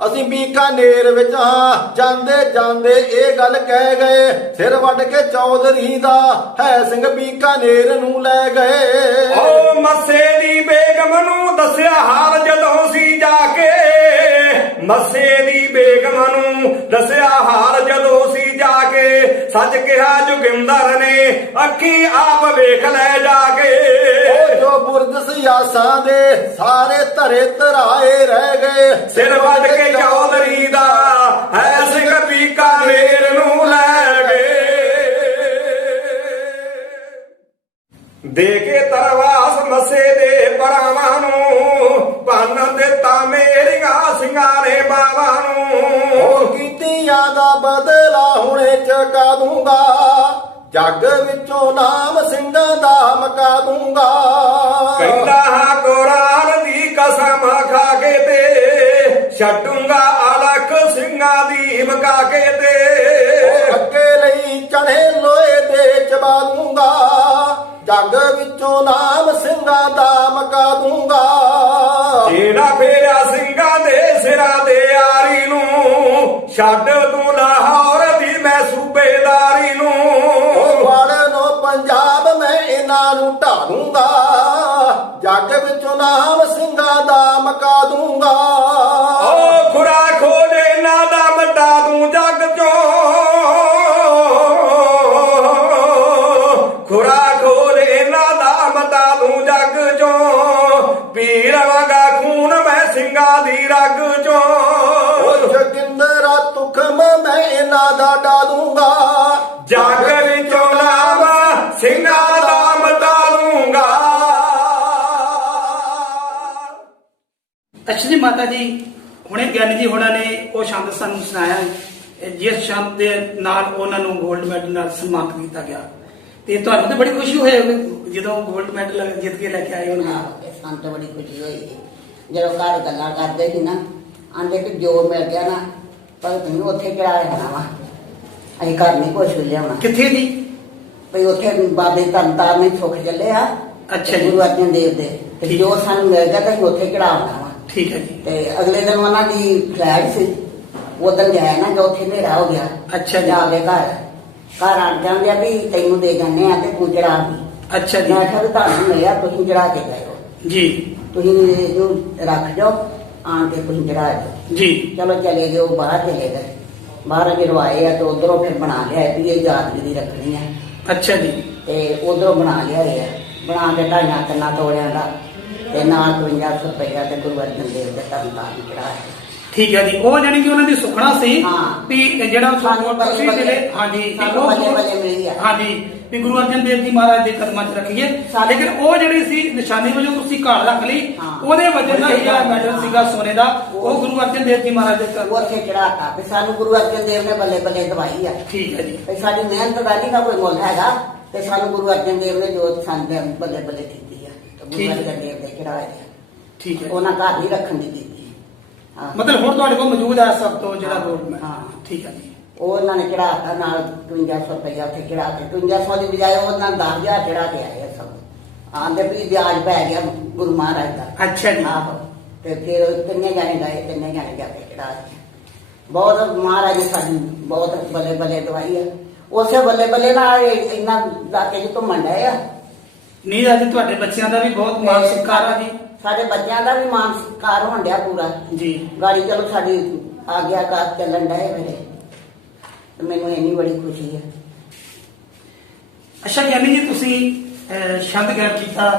ਅਸੀਂ ਬੀਕਾਨੇਰ ਵਿੱਚ ਹਾਂ ਜਾਂਦੇ ਜਾਂਦੇ ਇਹ ਗੱਲ ਕਹਿ ਗਏ, ਸਿਰ ਵੱਢ ਕੇ ਚੌਧਰੀ ਦਾ ਹੈ ਸਿੰਘ ਬੀਕਾਨੇਰ ਨੂੰ ਲੈ ਗਏ। ਓ ਮੱਸੇ ਦੀ ਬੇਗਮ ਨੂੰ ਦੱਸਿਆ ਹਾਲ ਜਦੋਂ ਸੀ ਜਾ ਕੇ, ਮੱਸੇ ਦੀ ਬੇਗਮ ਨੂੰ ਦੱਸਿਆ ਹਾਲ ਜਦੋਂ ਸੀ ਜਾ ਕੇ। ਸੱਚ ਕਿਹਾ ਜੋਗਿੰਦਰ ਨੇ ਅੱਖੀ ਆਪ ਵੇਖ ਲੈ ਜਾ ਕੇ। ਉਹ ਜੋ ਬੁਰਜ ਸਿਆਸਾਂ ਦੇ ਸਾਰੇ ਧਰੇ ਧਰਾਏ ਰਹਿ ਗਏ, ਸਿਰ ਵੱਢ ਕੇ ਚੌਧਰੀ ਦਾ ਹੈ ਸਿੰਘ ਬੀਕਾਨੇਰ ਨੂੰ ਲੈ ਗਏ। ਦੇ ਕੇ ਤਰਵਾਸ ਮੱਸੇ ਦੇ ਭਰਾਵਾਂ ਨੂੰ, ਭੰਨ ਦਿੱਤਾ ਮੇਰੀਆਂ ਸਿੰਘਾਂ ਨੇ ਬਾਵਾਂ ਨੂੰ। ਉਹ ਕੀਤੀਆਂ ਦਾ ਬਦਲਾ ਹੁਣੇ ਚੁਕਾ ਦੂੰਗਾ, ਜੱਗ ਵਿੱਚੋਂ ਨਾਮ ਸਿੰਘਾਂ ਦਾ ਮਕਾ ਦੂੰਗਾ। ਕਹਿੰਦਾ ਹਾਂ ਕੁਰਾਨ ਦੀ ਕਸਮ ਖਾ ਕੇ ਤੇ ਛੱਡੂੰਗਾ ਅਲਖ ਸਿੰਘਾਂ ਦੀ ਮਕਾ ਕੇ ਤੇ। ਅੱਗੇ ਲਈ ਚੜੇ ਲੋਹੇ ਦੇ ਚਬਾ ਦੂੰਗਾ, ਜੱਗ ਵਿੱਚੋਂ ਨਾਮ ਸਿੰਘਾਂ ਦਾ ਮਕਾ ਦੂੰਗਾ। ਜਿਹੜਾ ਫੇਰਿਆ ਸਿੰਘਾਂ ਦੇ ਸਿਰਾਂ ਦੇ ਆਰੀ ਨੂੰ, ਛੱਡ ਤੂੰ ਲਾਹੌਰ ਦੀ ਮੈਂ ਸੂਬੇਦਾਰੀ ਨੂੰ। ਉਹ ਵੜਨੋ ਪੰਜਾਬ ਮੈਂ ਇਹਨਾਂ ਨੂੰ ਢਾ ਦੂੰਗਾ, ਜੱਗ ਵਿੱਚੋਂ ਨਾਮ ਸਿੰਘਾਂ ਦਾ ਮਕਾ ਦੂੰਗਾ। ਓ ਖੁਰਾ ਖੋਜ ਇਹਨਾਂ ਦਾ ਮਟਾ ਦੂੰ ਜੱਗ ਚੋਂ, ਖੁਰਾ ਖੋਜ ਇਹਨਾਂ ਦਾ ਮਟਾ ਦੂੰ ਜੱਗ ਚੋਂ। ਪੀ ਰਵਾਂਗਾ ਖੂਨ ਮੈਂ ਸਿੰਘਾਂ ਦੀ ਰਗ ਚੋਂ। ਉਹ ਜੋਗਿੰਦਰਾ ਤੁਖਮ ਮੈਂ ਇਹਨਾਂ ਦਾ ਡਾ ਦੂੰਗਾ, ਜੱਗ ਵਿੱਚੋਂ ਨਾਮ ਸਿੰਘਾਂ ਦਾ ਮਟਾ ਦੂੰਗਾ। ਅੱਛਾ ਜੀ ਮਾਤਾ ਜੀ, ਹੁਣੇ ਗਿਆਨੀ ਜੀ ਹੋਣਾ ਨੇ ਉਹ ਸ਼ਬਦ ਸਾਨੂੰ ਸੁਣਾਇਆ ਹੈ, ਜਿਸ ਸ਼ਬਦ ਦੇ ਨਾਲ ਉਹਨਾਂ ਨੂੰ 골ਡ ਮੈਡਲ ਨਾਲ ਸਨਮਾਨਿਤ ਕੀਤਾ ਗਿਆ। ਤੇ ਤੁਹਾਨੂੰ ਤਾਂ ਬੜੀ ਖੁਸ਼ੀ ਹੋਈ ਹੋਵੇਗੀ ਜਦੋਂ 골ਡ ਮੈਡਲ ਜਿੱਤ ਕੇ ਲੈ ਕੇ ਆਏ ਹੋਣਗੇ। ਹਾਂ, ਸਾਨੂੰ ਤਾਂ ਬੜੀ ਖੁਸ਼ੀ ਹੋਈ ਜਦੋਂ ਘਰ ਗੱਲਾਂ ਕਰਦੇ ਸੀ ਨਾ, ਆਂਦੇ ਕਿ ਜੋ ਮਿਲ ਗਿਆ ਨਾ ਭਗਤ ਨੂੰ ਉੱਥੇ ਚੜਾ ਲੈਣਾ ਵਾ, ਅਸੀਂ ਘਰ ਨਹੀਂ ਕੁਛ ਵੀ ਲਿਆਉਣਾ। ਕਿੱਥੇ ਜੀ? ਭਈ ਉੱਥੇ ਬਾਬੇ ਤਰਨਤਾਰਨ ਨੇ ਸੁੱਖ ਚੱਲੇ ਆ। ਅੱਛਾ ਜੀ। ਗੁਰੂ ਅਰਜਨ ਦੇਵ ਦੇ ਤੇ ਜੋ ਸਾਨੂੰ ਮਿਲ ਗਿਆ ਤਾਂ ਅਸੀਂ ਉੱਥੇ ਚੜਾਉਣਾ ਵਾ। ਠੀਕ ਹੈ ਜੀ। ਤੇ ਅਗਲੇ ਦਿਨ ਉਹਨਾਂ ਦੀ ਫਲੈਟ ਸੀ, ਉਦੋਂ ਜਾਇਆ ਨਾ ਕਿ ਉੱਥੇ ਹਨੇਰਾ ਹੋ ਗਿਆ। ਅੱਛਾ ਜੀ। ਜਾ ਕੇ ਘਰ ਆਣ ਜਾਂਦੇ ਆ ਵੀ ਤੈਨੂੰ ਦੇ ਜਾਂਦੇ ਆ ਤੇ ਤੂੰ ਚੜਾ ਦੀ। ਅੱਛਾ ਜੀ। ਮੈਂ ਕਿਹਾ ਵੀ ਤੁਹਾਨੂੰ ਮਿਲਿਆ, ਤੁਸੀਂ ਚੜਾ ਕੇ ਜਾਇਓ, ਜੀ ਤੁਸੀਂ ਇਹਨੂੰ ਰੱਖ ਜਾਓ, ਆਣ ਕੇ ਤੁਸੀਂ ਚੜਾ ਜਾਓ। ਜੀ। ਚਲੋ ਚਲੇ ਗਏ, ਉਹ ਬਾਹਰ ਚਲੇ ਗਏ। ਬਾਹਰ ਜਦੋਂ ਆਏ ਆ ਤੇ ਉਧਰੋਂ ਫਿਰ ਬਣਾ ਲਿਆ ਵੀ ਇਹ ਯਾਦਗਿਰੀ ਰੱਖਣੀ ਆ। ਅੱਛਾ ਜੀ। ਤੇ ਉਧਰੋਂ ਬਣਾ ਲਿਆ ਆ, ਬਣਾ ਕੇ 2.5 ਤੋਲਿਆਂ ਦਾ ਤੇ ਨਾਲ 52 ਰੁਪਇਆ ਤੇ ਗੁਰੂ ਅਰਜਨ ਦੇਵ ਦੇ ਤਰਨਤਾਰਨ ਚੜਾਇਆ। ਠੀਕ ਹੈ ਜੀ। ਉਹ ਜਾਨੀ ਕਿ ਉਹਨਾਂ ਦੀ ਸੁਖਣਾ ਸੀ ਹਾਂ। ਵੀ ਜਿਹੜਾ ਸਾਨੂੰ ਤੁਸੀਂ ਜਿਹੜੇ ਹਾਂਜੀ ਸਾਨੂੰ ਬੱਲੇ ਮਿਲੀ ਆ। ਹਾਂਜੀ ਵੀ ਗੁਰੂ ਅਰਜਨ ਦੇਵ ਜੀ ਮਹਾਰਾਜ ਦੇ ਕਦਮਾਂ 'ਚ ਰੱਖੀਏ। ਲੇਕਿਨ ਉਹ ਜਿਹੜੀ ਸੀ ਨਿਸ਼ਾਨੀ ਵਜੋਂ ਤੁਸੀਂ ਘਰ ਰੱਖ ਲਈ, ਹਾਂ। ਉਹਦੇ ਵਜ੍ਹਾ ਨਾਲ ਜਿਹੜਾ ਮੈਡਲ ਸੀਗਾ ਸੋਨੇ ਦਾ ਉਹ ਗੁਰੂ ਅਰਜਨ ਦੇਵ ਜੀ ਮਹਾਰਾਜ ਦੇ ਉੱਥੇ ਚੜਾਤਾ ਵੀ ਸਾਨੂੰ ਗੁਰੂ ਅਰਜਨ ਦੇਵ ਨੇ ਬੱਲੇ ਬੱਲੇ ਦਵਾਈ ਆ। ਠੀਕ ਹੈ ਜੀ। ਵੀ ਸਾਡੀ ਮਿਹਨਤ ਦਾ ਨਹੀਂ ਕੋਈ ਮੁੱਲ ਹੈਗਾ ਤੇ ਸਾਨੂੰ ਗੁਰੂ ਅਰਜਨ ਦੇਵ ਨੇ ਜੋ ਸਾਨੂੰ ਬੱਲੇ ਬੱਲੇ ਦਿੱਤੀ ਆ ਤੇ ਗੁਰੂ ਅਰਜਨ ਦੇਵ ਦੇ ਚੜਾਏ ਆ। ਠੀਕ ਹੈ। ਉਹਨਾਂ ਘਰ ਨਹੀਂ ਰੱਖਣ ਦੀ ਦਿੱਤੀ। ਹਾਂ। ਮਤਲਬ ਹੁਣ ਤੁਹਾਡੇ ਕੋਲ ਮੌਜੂਦ ਹੈ ਸਭ ਤੋਂ ਜਿਹੜਾ ਗੋਲਡ ਮੈਡਲ। ਹਾਂ। ਠੀਕ ਹੈ ਜੀ। ਉਹ ਉਹਨਾਂ ਨੇ ਚੜਾਤਾ ਨਾਲ 52 ਰੁਪਇਆ ਉੱਥੇ ਚੜਾ ਕੇ 52 ਦੀ ਬਜਾਏ ਉਹਨਾਂ 10,000 ਚੜਾ ਕੇ ਆਏ ਆ ਸਭ। ਆਂਦੇ ਵੀ ਵਿਆਜ ਪੈ ਗਿਆ ਗੁਰੂ ਮਹਾਰਾਜ ਦਾ। ਅੱਛਾ ਜੀ। ਆਹੋ। ਤੇ ਫਿਰ ਕਿੰਨੇ ਜਾਣੇ ਗਏ, ਕਿੰਨੇ ਜਾਣੇ ਜਾ ਕੇ ਚੜਾ ਕੇ ਬਹੁਤ ਮਹਾਰਾਜ ਨੇ ਸਾਡੀ ਬਹੁਤ ਬੱਲੇ ਬੱਲੇ ਦਵਾਈ ਆ। ਉਸੇ ਬੱਲੇ ਬੱਲੇ ਨਾਲ ਇੰਨਾ ਇਲਾਕੇ 'ਚ ਘੁੰਮਣ ਡਏ ਆ। ਨਹੀਂ ਅੱਜ ਤੁਹਾਡੇ ਬੱਚਿਆਂ ਦਾ ਵੀ ਬਹੁਤ ਮਾਣ ਸਤਿਕਾਰ ਆ ਜੀ। ਸਾਡੇ ਬੱਚਿਆਂ ਦਾ ਵੀ ਮਾਨ ਸਤਿਕਾਰ ਹੋਣ ਡਿਆ ਪੂਰਾ ਜੀ। ਗਾੜੀ ਚਲੋ ਸਾਡੀ ਆਗਿਆਕਾਰ ਚੱਲਣ ਡਏ ਮੇਰੇ ਤੇ ਮੈਨੂੰ ਇੰਨੀ ਬੜੀ ਖੁਸ਼ੀ ਹੈ। ਅੱਛਾ ਗਿਆਨੀ ਜੀ, ਤੁਸੀਂ ਸ਼ਬਦ ਗਾਇਬ ਕੀਤਾ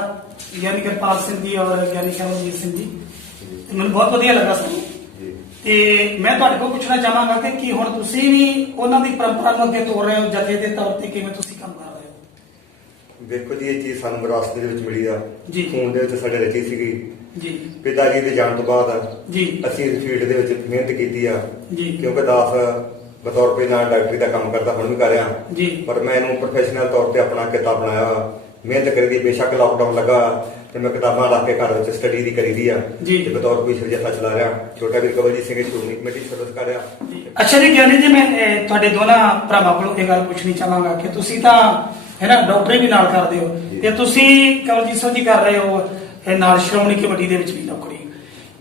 ਗਿਆਨੀ ਕਿਰਪਾਲ ਸਿੰਘ ਜੀ ਔਰ ਗਿਆਨੀ ਸ਼ਰਮਜੀਤ ਸਿੰਘ ਜੀ, ਤੇ ਮੈਨੂੰ ਬਹੁਤ ਵਧੀਆ ਲੱਗਾ ਸੁਣ ਕੇ। ਤੇ ਮੈਂ ਤੁਹਾਡੇ ਕੋਲ ਪੁੱਛਣਾ ਚਾਹਾਂਗਾ ਕਿ ਕੀ ਹੁਣ ਤੁਸੀਂ ਵੀ ਉਹਨਾਂ ਦੀ ਪਰੰਪਰਾ ਨੂੰ ਅੱਗੇ ਤੋੜ ਰਹੇ ਹੋ, ਜਥੇ ਦੇ ਤੌਰ ਤੇ ਕਿਵੇਂ ਤੁਸੀਂ ਕੰਮ ਕਰ ਰਹੇ ਹੋ? ਦੇਖੋ ਜੀ, ਇਹ ਚੀਜ਼ ਸਾਨੂੰ ਵਿਰਾਸਤ ਦੇ ਵਿੱਚ ਮਿਲੀ ਆ ਜੀ। ਖੂਨ ਦੇ ਵਿੱਚ ਸਾਡੇ ਰਚੀ ਸੀਗੀ। ਜੀ। ਪਿਤਾ ਜੀ ਦੇ ਜਾਣ ਤੋਂ ਬਾਅਦ ਜੀ। ਅਸੀਂ ਇਸ ਫੀਲਡ ਦੇ ਵਿੱਚ ਮਿਹਨਤ ਕੀਤੀ ਆ। ਜੀ। ਕਿਉਂਕਿ ਦਾਸ ਬਤੌਰ ਪਹਿਲਾਂ ਡਾਕਟਰੀ ਦਾ ਕੰਮ ਕਰਦਾ, ਹੁਣ ਵੀ ਕਰ ਰਿਹਾ। ਜੀ। ਪਰ ਮੈਂ ਇਹਨੂੰ ਪ੍ਰੋਫੈਸ਼ਨਲ ਤੌਰ ਤੇ ਆਪਣਾ ਕਿੱਤਾ ਬਣਾਇਆ। ਮਿਹਨਤ ਕਰੀਦੀ, ਬੇਸ਼ੱਕ ਲਾਕਡਾਊਨ ਲੱਗਾ ਤੇ ਮੈਂ ਕਿਤਾਬਾਂ ਲਾ ਕੇ ਘਰ ਵਿੱਚ ਸਟੱਡੀ ਦੀ ਕਰੀਦੀ ਆ। ਜੀ। ਤੇ ਬਤੌਰ ਕੋਈ ਜਥਾ ਚਲਾ ਰਿਹਾ। ਛੋਟਾ ਵੀਰ ਕਵਲਜੀਤ ਸਿੰਘ ਸ਼੍ਰੋਮਣੀ ਕਮੇਟੀ ਸਰਵਿਸ ਕਰ ਰਿਹਾ। ਅੱਛਾ ਜੀ ਗਿਆਨੀ ਜੀ, ਮੈਂ ਤੁਹਾਡੇ ਦੋਨਾਂ ਭਰਾਵਾਂ ਕੋਲੋਂ ਇਹ ਗੱਲ ਪੁੱਛਣੀ ਚਾਹਾਂਗਾ ਕਿ ਤੁਸੀਂ ਤਾਂ ਹੈ ਨਾ ਡਾਕਟਰੀ ਵੀ ਨਾਲ ਕਰਦੇ ਹੋ ਤੇ ਤੁਸੀਂ ਕਵਲਜੀਤ ਸਿੰਘ ਜੀ ਕਰ ਰਹੇ ਹੋ ਇਹ ਨਾਲ ਸ਼੍ਰੋਮਣੀ ਕਮੇਟੀ ਦੇ ਵਿੱਚ ਵੀ ਨੌਕਰੀ।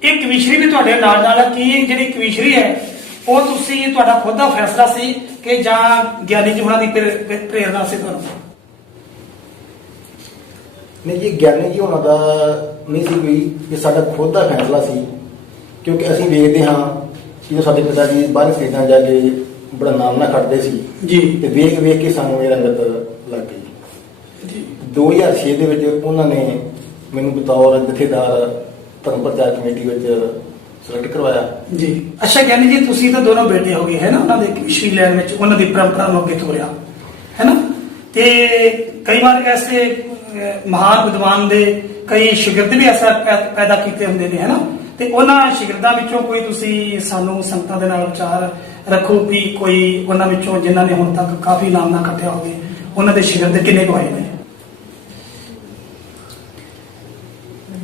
ਇਹ ਕਮਿਸ਼ਨਰੀ ਵੀ ਤੁਹਾਡੇ ਨਾਲ ਨਾਲ ਕੀ ਜਿਹੜੀ ਕਮਿਸ਼ਨਰੀ ਹੈ ਉਹ ਤੁਸੀਂ ਤੁਹਾਡਾ ਖੁਦ ਦਾ ਫੈਸਲਾ ਸੀ ਕਿ ਜਾਂ ਗਿਆਨੀ ਜੀ ਉਹਨਾਂ ਦੀ ਪ੍ਰੇਰਣਾ ਸੀ ਤੁਹਾਨੂੰ? ਨਹੀਂ ਜੀ, ਗਿਆਨੀ ਜੀ ਉਹਨਾਂ ਦਾ ਨਹੀਂ ਸੀ ਕੋਈ, ਇਹ ਸਾਡਾ ਖੁਦ ਦਾ ਫੈਸਲਾ ਸੀ। ਕਿਉਂਕਿ ਅਸੀਂ ਵੇਖਦੇ ਹਾਂ ਕਿ ਸਾਡੇ ਪਿਤਾ ਜੀ ਬਾਹਰ ਸਟੇਟਾਂ ਜਾ ਕੇ ਬੜਾ ਨਾਮ ਨਾ ਖੱਟਦੇ ਸੀ ਜੀ। ਤੇ ਵੇਖ ਵੇਖ ਕੇ ਸਾਨੂੰ ਇਹ ਰੰਗਤ ਲੱਗ ਗਈ। ਜੀ। 2006 ਦੇ ਵਿੱਚ ਉਹਨਾਂ ਨੇ ਮੈਨੂੰ ਬਤੌਰ ਜਥੇਦਾਰ ਧਰਮ ਪ੍ਰਚਾਰ ਕਮੇਟੀ ਵਿੱਚ ਸਿਲੈਕਟ ਕਰਵਾਇਆ। ਜੀ। ਅੱਛਾ ਗਿਆਨੀ ਜੀ, ਤੁਸੀਂ ਤਾਂ ਦੋਨੋਂ ਬੇਟੇ ਹੋ ਗਏ ਹੈ ਨਾ ਉਹਨਾਂ ਦੇ ਕਮਿਸ਼ਨਰੀ ਲੈਣ ਵਿੱਚ, ਉਹਨਾਂ ਦੀ ਪਰੰਪਰਾ ਨੂੰ ਅੱਗੇ ਤੋਰਿਆ ਹੈ ਨਾ। ਤੇ ਕਈ ਵਾਰ ਐਸੇ ਮਹਾਨ ਵਿਦਵਾਨ ਦੇ ਕਈ ਸ਼ਾਗਿਰਦ ਵੀ ਐਸਾ ਪੈਦਾ ਕੀਤੇ ਹੁੰਦੇ ਨੇ ਹੈ ਨਾ, ਤੇ ਉਹਨਾਂ ਸ਼ਾਗਿਰਦਾਂ ਵਿੱਚੋਂ ਕੋਈ ਤੁਸੀਂ ਸਾਨੂੰ ਸੰਗਤਾਂ ਦੇ ਨਾਲ ਵਿਚਾਰ ਰੱਖੋ ਵੀ ਕੋਈ ਉਹਨਾਂ ਵਿੱਚੋਂ ਜਿਨ੍ਹਾਂ ਨੇ ਹੁਣ ਤੱਕ ਕਾਫੀ ਨਾਮ ਨਾ ਕੱਟਿਆ ਹੋਵੇ, ਉਹਨਾਂ ਦੇ ਸ਼ਾਗਿਰਦ ਕਿੰਨੇ ਕੁ ਹੋਏ ਨੇ?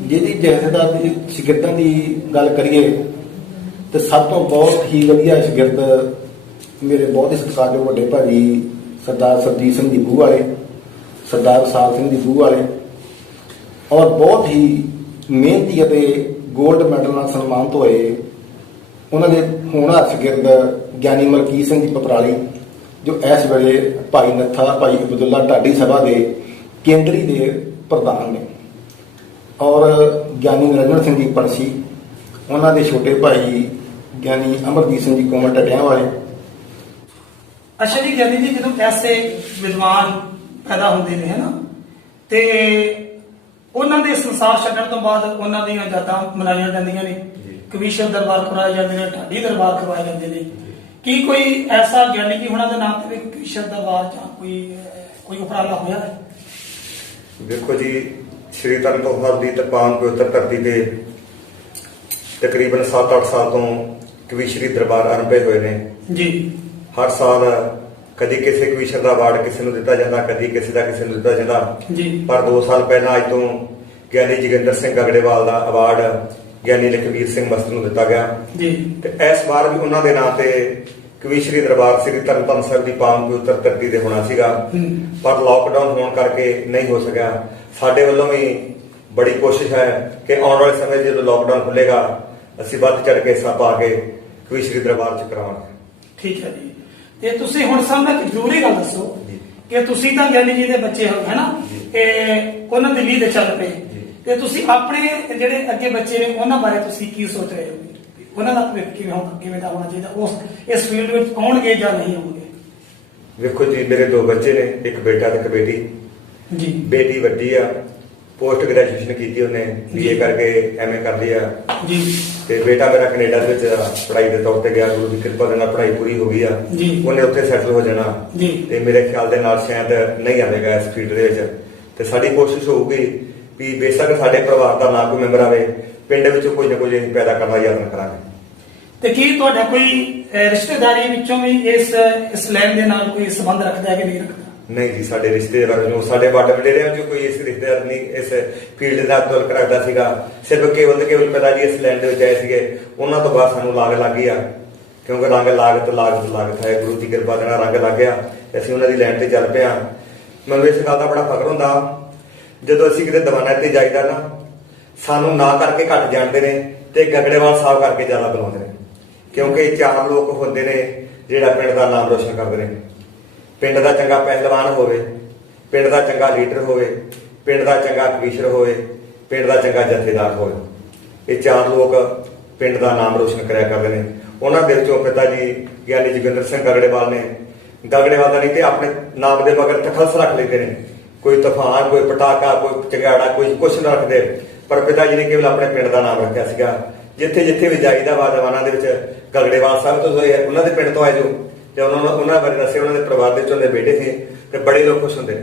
ਜਿਹਦੀ ਜਥੇਦਾਰ ਦੀ ਸ਼ਾਗਿਰਦਾਂ ਦੀ ਗੱਲ ਕਰੀਏ ਤੇ ਸਭ ਤੋਂ ਬਹੁਤ ਹੀ ਵਧੀਆ ਸ਼ਾਗਿਰਦ ਮੇਰੇ ਬਹੁਤ ਹੀ ਸਤਿਕਾਰਯੋਗ ਵੱਡੇ ਭਾਜੀ ਸਰਦਾਰ ਸਰਜੀਤ ਸਿੰਘ ਜੀ ਬੂਹ ਵਾਲੇ, ਸਰਦਾਰ ਵਿਸਾਲ ਸਿੰਘ ਜੀ ਬੂਹ ਵਾਲੇ, ਔਰ ਬਹੁਤ ਹੀ ਮਿਹਨਤੀ ਅਤੇ ਗੋਲਡ ਮੈਡਲ ਨਾਲ ਸਨਮਾਨਿਤ ਹੋਏ ਉਹਨਾਂ ਦੇ ਹੋਣਹਾਰ ਸ਼ਾਗਿਰਦ ਗਿਆਨੀ ਮਲਕੀਤ ਸਿੰਘ ਜੀ ਪਪਰਾਲੀ, ਜੋ ਇਸ ਵੇਲੇ ਭਾਈ ਨੱਥਾ ਭਾਈ ਅਬਦੁੱਲਾ ਢਾਡੀ ਸਭਾ ਦੇ ਕੇਂਦਰੀ ਦੇ ਪ੍ਰਧਾਨ ਨੇ, ਔਰ ਗਿਆਨੀ ਨਰਿੰਦਰ ਸਿੰਘ ਜੀ ਪਣਸੀ, ਉਹਨਾਂ ਦੇ ਛੋਟੇ ਭਾਈ ਗਿਆਨੀ ਅਮਰਜੀਤ ਸਿੰਘ ਜੀ ਕੋਮਲ ਢੱਡਿਆਂ ਵਾਲੇ। ਅੱਛਾ ਜੀ ਗਿਆਨੀ ਜੀ, ਜਦੋਂ ਐਸੇ ਵਿਦਵਾਨ ਪੈਦਾ ਹੁੰਦੇ ਨੇ ਹੈ ਨਾ, ਤੇ ਉਹਨਾਂ ਦੇ ਸੰਸਾਰ ਛੱਡਣ ਤੋਂ ਬਾਅਦ ਉਹਨਾਂ ਦੀਆਂ ਯਾਦਾਂ ਮਨਾਈਆਂ ਜਾਂਦੀਆਂ ਨੇ, ਕਵੀਸ਼ਰ ਦਰਬਾਰ ਕਰਵਾਏ ਜਾਂਦੇ ਨੇ, ਢਾਡੀ ਦਰਬਾਰ ਕਰਵਾਏ ਜਾਂਦੇ ਨੇ। ਕੀ ਕੋਈ ਐਸਾ ਗਿਆਨੀ ਜੀ ਉਹਨਾਂ ਦੇ ਨਾਮ ਤੇ ਵੀ ਕਵੀਸ਼ਰ ਦਰਬਾਰ ਜਾਂ ਕੋਈ ਉਪਰਾਲਾ ਹੋਇਆ ਹੈ? ਦੇਖੋ ਜੀ, ਸ਼੍ਰੀ ਤਰਨਤਾਰਨ ਸਾਹਿਬ ਦੀ ਤਪਾਨ ਪਵਿੱਤਰ ਧਰਤੀ ਤੇ ਤਕਰੀਬਨ 7-8 ਸਾਲ ਤੋਂ ਕਵੀਸ਼ਰੀ ਦਰਬਾਰ ਆਰੰਭੇ ਹੋਏ ਨੇ ਜੀ। ਹਰ ਸਾਲ ਕਦੀ ਕਿਸੇ ਕਵੀਸ਼ਰ ਦਾ ਅਵਾਰਡ ਕਿਸੇ ਨੂੰ ਦਿੱਤਾ ਜਾਂਦਾ, ਕਦੀ ਕਿਸੇ ਦਾ ਕਿਸੇ ਨੂੰ ਦਿੱਤਾ ਜਾਂਦਾ ਜੀ। ਪਰ 2 ਸਾਲ ਪਹਿਲਾਂ ਅੱਜ ਤੋਂ ਗਿਆਨੀ ਜੋਗਿੰਦਰ ਸਿੰਘ ਗਗੜੇਵਾਲ ਦਾ ਅਵਾਰਡ ਗਿਆਨੀ ਲਖਵੀਰ ਸਿੰਘ ਮਸਤ ਨੂੰ ਦਿੱਤਾ ਗਿਆ ਜੀ। ਤੇ ਇਸ ਵਾਰ ਵੀ ਉਹਨਾਂ ਦੇ ਨਾਂ ਤੇ ਕਵੀਸ਼ਰੀ ਦਰਬਾਰ ਸ੍ਰੀ ਤਰਨਤਾਰਨ ਸਾਹਿਬ ਦੀ ਪਾਵਨ ਪਵਿੱਤਰ ਧਰਤੀ ਤੇ ਹੋਣਾ ਸੀਗਾ, ਪਰ ਲਾਕਡਾਊਨ ਹੋਣ ਕਰਕੇ ਨਹੀਂ ਹੋ ਸਕਿਆ। ਸਾਡੇ ਵੱਲੋਂ ਵੀ ਬੜੀ ਕੋਸ਼ਿਸ਼ ਹੈ ਕਿ ਆਉਣ ਵਾਲੇ ਸਮੇਂ 'ਚ ਜਦੋਂ ਲੋਕਡਾਊਨ ਖੁੱਲੇਗਾ ਅਸੀਂ ਵੱਧ ਚੜ ਕੇ ਹਿੱਸਾ ਪਾ ਕੇ ਕਵੀਸ਼ਰੀ ਦਰਬਾਰ 'ਚ ਕਰਾਵਾਂਗੇ। ਠੀਕ ਹੈ ਜੀ। ਤੇ ਤੁਸੀਂ ਹੁਣ ਸਾਨੂੰ ਇੱਕ ਜ਼ਰੂਰੀ ਗੱਲ ਦੱਸੋ ਕਿ ਤੁਸੀਂ ਤਾਂ ਗਿਆਨੀ ਜੀ ਦੇ ਬੱਚੇ ਹੋ, ਹੈ ਨਾ, ਕਿ ਉਹਨਾਂ ਦੀ ਲੀਹ ਤੇ ਚੱਲ ਪਏ, ਤੇ ਤੁਸੀਂ ਆਪਣੇ ਜਿਹੜੇ ਅੱਗੇ ਬੱਚੇ ਨੇ ਉਹਨਾਂ ਬਾਰੇ ਤੁਸੀਂ ਕੀ ਸੋਚ ਰਹੇ ਹੋ? ਉਹਨਾਂ ਦਾ ਭਵਿੱਖ ਕਿਵੇਂ ਦਾ ਹੋਣਾ ਚਾਹੀਦਾ? ਉਸ ਇਸ ਫੀਲਡ ਵਿੱਚ ਆਉਣਗੇ ਜਾਂ ਨਹੀਂ ਆਉਣਗੇ? ਵੇਖੋ ਜੀ, ਮੇਰੇ 2 ਬੱਚੇ ਨੇ, ਇੱਕ ਬੇਟਾ ਤੇ ਇੱਕ ਬੇਟੀ ਜੀ। ਬੇਟੀ ਵੱਡੀ ਆ, ਪੋਸਟ ਗ੍ਰੈਜੂਏਸ਼ਨ ਕੀਤੀ ਉਹਨੇ, BA ਕਰਕੇ MA ਕਰ ਲਈ ਆ ਜੀ। ਤੇ ਬੇਟਾ ਮੇਰਾ ਕੈਨੇਡਾ ਦੇ ਵਿੱਚ ਪੜ੍ਹਾਈ ਦੇ ਤੌਰ ਤੇ ਗਿਆ, ਗੁਰੂ ਦੀ ਕਿਰਪਾ ਦੇ ਨਾਲ ਪੜ੍ਹਾਈ ਪੂਰੀ ਹੋ ਗਈ ਆ ਜੀ। ਉਹਨੇ ਉੱਥੇ ਸੈਟਲ ਹੋ ਜਾਣਾ ਜੀ। ਤੇ ਮੇਰੇ ਖਿਆਲ ਦੇ ਨਾਲ ਸ਼ਾਇਦ ਨਹੀਂ ਆਵੇਗਾ ਇਸ ਫੀਲਡ ਦੇ ਵਿੱਚ। ਤੇ ਸਾਡੀ ਕੋਸ਼ਿਸ਼ ਹੋਊਗੀ ਵੀ ਬੇਸ਼ੱਕ ਸਾਡੇ ਪਰਿਵਾਰ ਦਾ ਨਾ ਕੋਈ ਮੈਂਬਰ ਆਵੇ, ਪਿੰਡ ਵਿੱਚੋਂ ਕੋਈ ਨਾ ਕੋਈ ਅਸੀਂ ਪੈਦਾ ਕਰਨ ਦਾ ਯਤਨ ਕਰਾਂਗੇ। ਤੇ ਕੀ ਤੁਹਾਡਾ ਕੋਈ ਰਿਸ਼ਤੇਦਾਰੀ ਵਿੱਚੋਂ ਵੀ ਇਸ ਲੈਣ ਦੇ ਨਾਲ ਕੋਈ ਸੰਬੰਧ ਰੱਖਦਾ ਹੈ ਕਿ ਨਹੀਂ ਰੱਖਦਾ? ਨਹੀਂ ਜੀ, ਸਾਡੇ ਰਿਸ਼ਤੇਦਾਰ ਨੂੰ, ਸਾਡੇ ਵੱਡ ਵਡੇਰਿਆਂ ਚੋਂ ਕੋਈ ਇਸ ਰਿਸ਼ਤੇਦਾਰ ਨਹੀਂ ਇਸ ਫੀਲਡ ਦਾ ਤੁਲਕ ਰੱਖਦਾ ਸੀਗਾ। ਸਿਰਫ ਕੇਵਲ ਪਿਤਾ ਜੀ ਇਸ ਲੈਣ ਦੇ ਵਿੱਚ ਆਏ ਸੀਗੇ, ਉਹਨਾਂ ਤੋਂ ਬਾਅਦ ਸਾਨੂੰ ਲਾਗ ਲੱਗ ਗਿਆ, ਕਿਉਂਕਿ ਰੰਗ ਲਾਗਤ ਹੈ, ਗੁਰੂ ਦੀ ਕਿਰਪਾ ਦੇ ਨਾਲ ਰੰਗ ਲੱਗ ਗਿਆ, ਅਸੀਂ ਉਹਨਾਂ ਦੀ ਲੈਣ ਤੇ ਚੱਲ ਪਏ ਹਾਂ। ਮੈਨੂੰ ਇਸ ਗੱਲ ਦਾ ਬੜਾ ਫਖਰ ਹੁੰਦਾ ਜਦੋਂ ਅਸੀਂ ਕਿਤੇ ਦੀਵਾਨਾਂ ਤੇ ਜਾਈਦਾ ਨਾ, ਸਾਨੂੰ ਨਾ ਕਰਕੇ ਘੱਟ ਜਾਣਦੇ ਨੇ ਤੇ ਗਗੜੇਵਾਲ ਸਾਹਿਬ ਕਰਕੇ ਜ਼ਿਆਦਾ ਬੁਲਾਉਂਦੇ ਨੇ, ਕਿਉਂਕਿ 4 ਲੋਕ ਹੁੰਦੇ ਨੇ ਜਿਹੜਾ ਪਿੰਡ ਦਾ ਨਾਮ ਰੋਸ਼ਨ ਕਰਦੇ ਨੇ। ਪਿੰਡ ਦਾ ਚੰਗਾ ਪਹਿਲਵਾਨ ਹੋਵੇ, ਪਿੰਡ ਦਾ ਚੰਗਾ ਲੀਡਰ ਹੋਵੇ, ਪਿੰਡ ਦਾ ਚੰਗਾ ਕਵੀਸ਼ਰ ਹੋਵੇ, ਪਿੰਡ ਦਾ ਚੰਗਾ ਜਥੇਦਾਰ ਹੋਵੇ। ਇਹ 4 ਲੋਕ ਪਿੰਡ ਦਾ ਨਾਮ ਰੋਸ਼ਨ ਕਰਿਆ ਕਰਦੇ ਨੇ। ਉਹਨਾਂ ਦੇ ਵਿੱਚੋਂ ਪਿਤਾ ਜੀ ਗਿਆਨੀ ਜੋਗਿੰਦਰ ਸਿੰਘ ਗਗੜੇਵਾਲ ਨੇ, ਗਗੜੇਵਾਲ ਦਾ ਨਹੀਂ ਤੇ ਆਪਣੇ ਨਾਮ ਦੇ ਮਗਰ ਤਖਲਸ ਰੱਖ ਲੈਂਦੇ ਨੇ, ਕੋਈ ਤੂਫਾਨ, ਕੋਈ ਪਟਾਕਾ, ਕੋਈ ਚੰਗਿਆੜਾ, ਕੋਈ ਕੁਛ ਨਾ ਰੱਖਦੇ, ਪਰ ਪਿਤਾ ਜੀ ਨੇ ਕੇਵਲ ਆਪਣੇ ਪਿੰਡ ਦਾ ਨਾਮ ਰੱਖਿਆ ਸੀਗਾ। ਜਿੱਥੇ ਜਿੱਥੇ ਵੀ ਜਾਈਦਾ ਵਾ ਦੀਵਾਨਾਂ ਦੇ ਵਿੱਚ ਗਗੜੇਵਾਲ ਸਾਹਿਬ ਤੋਂ ਉਹਨਾਂ ਦੇ ਪਿੰਡ ਤੋਂ ਆਏ ਜੋ, ਤੇ ਉਹਨਾਂ ਬਾਰੇ ਦੱਸਿਆ, ਉਹਨਾਂ ਦੇ ਪਰਿਵਾਰ ਦੇ ਵਿੱਚੋਂ ਦੇ ਬੇਟੇ ਸੀ ਤੇ ਬੜੇ ਲੋਕ ਖੁਸ਼ ਹੁੰਦੇ ਨੇ।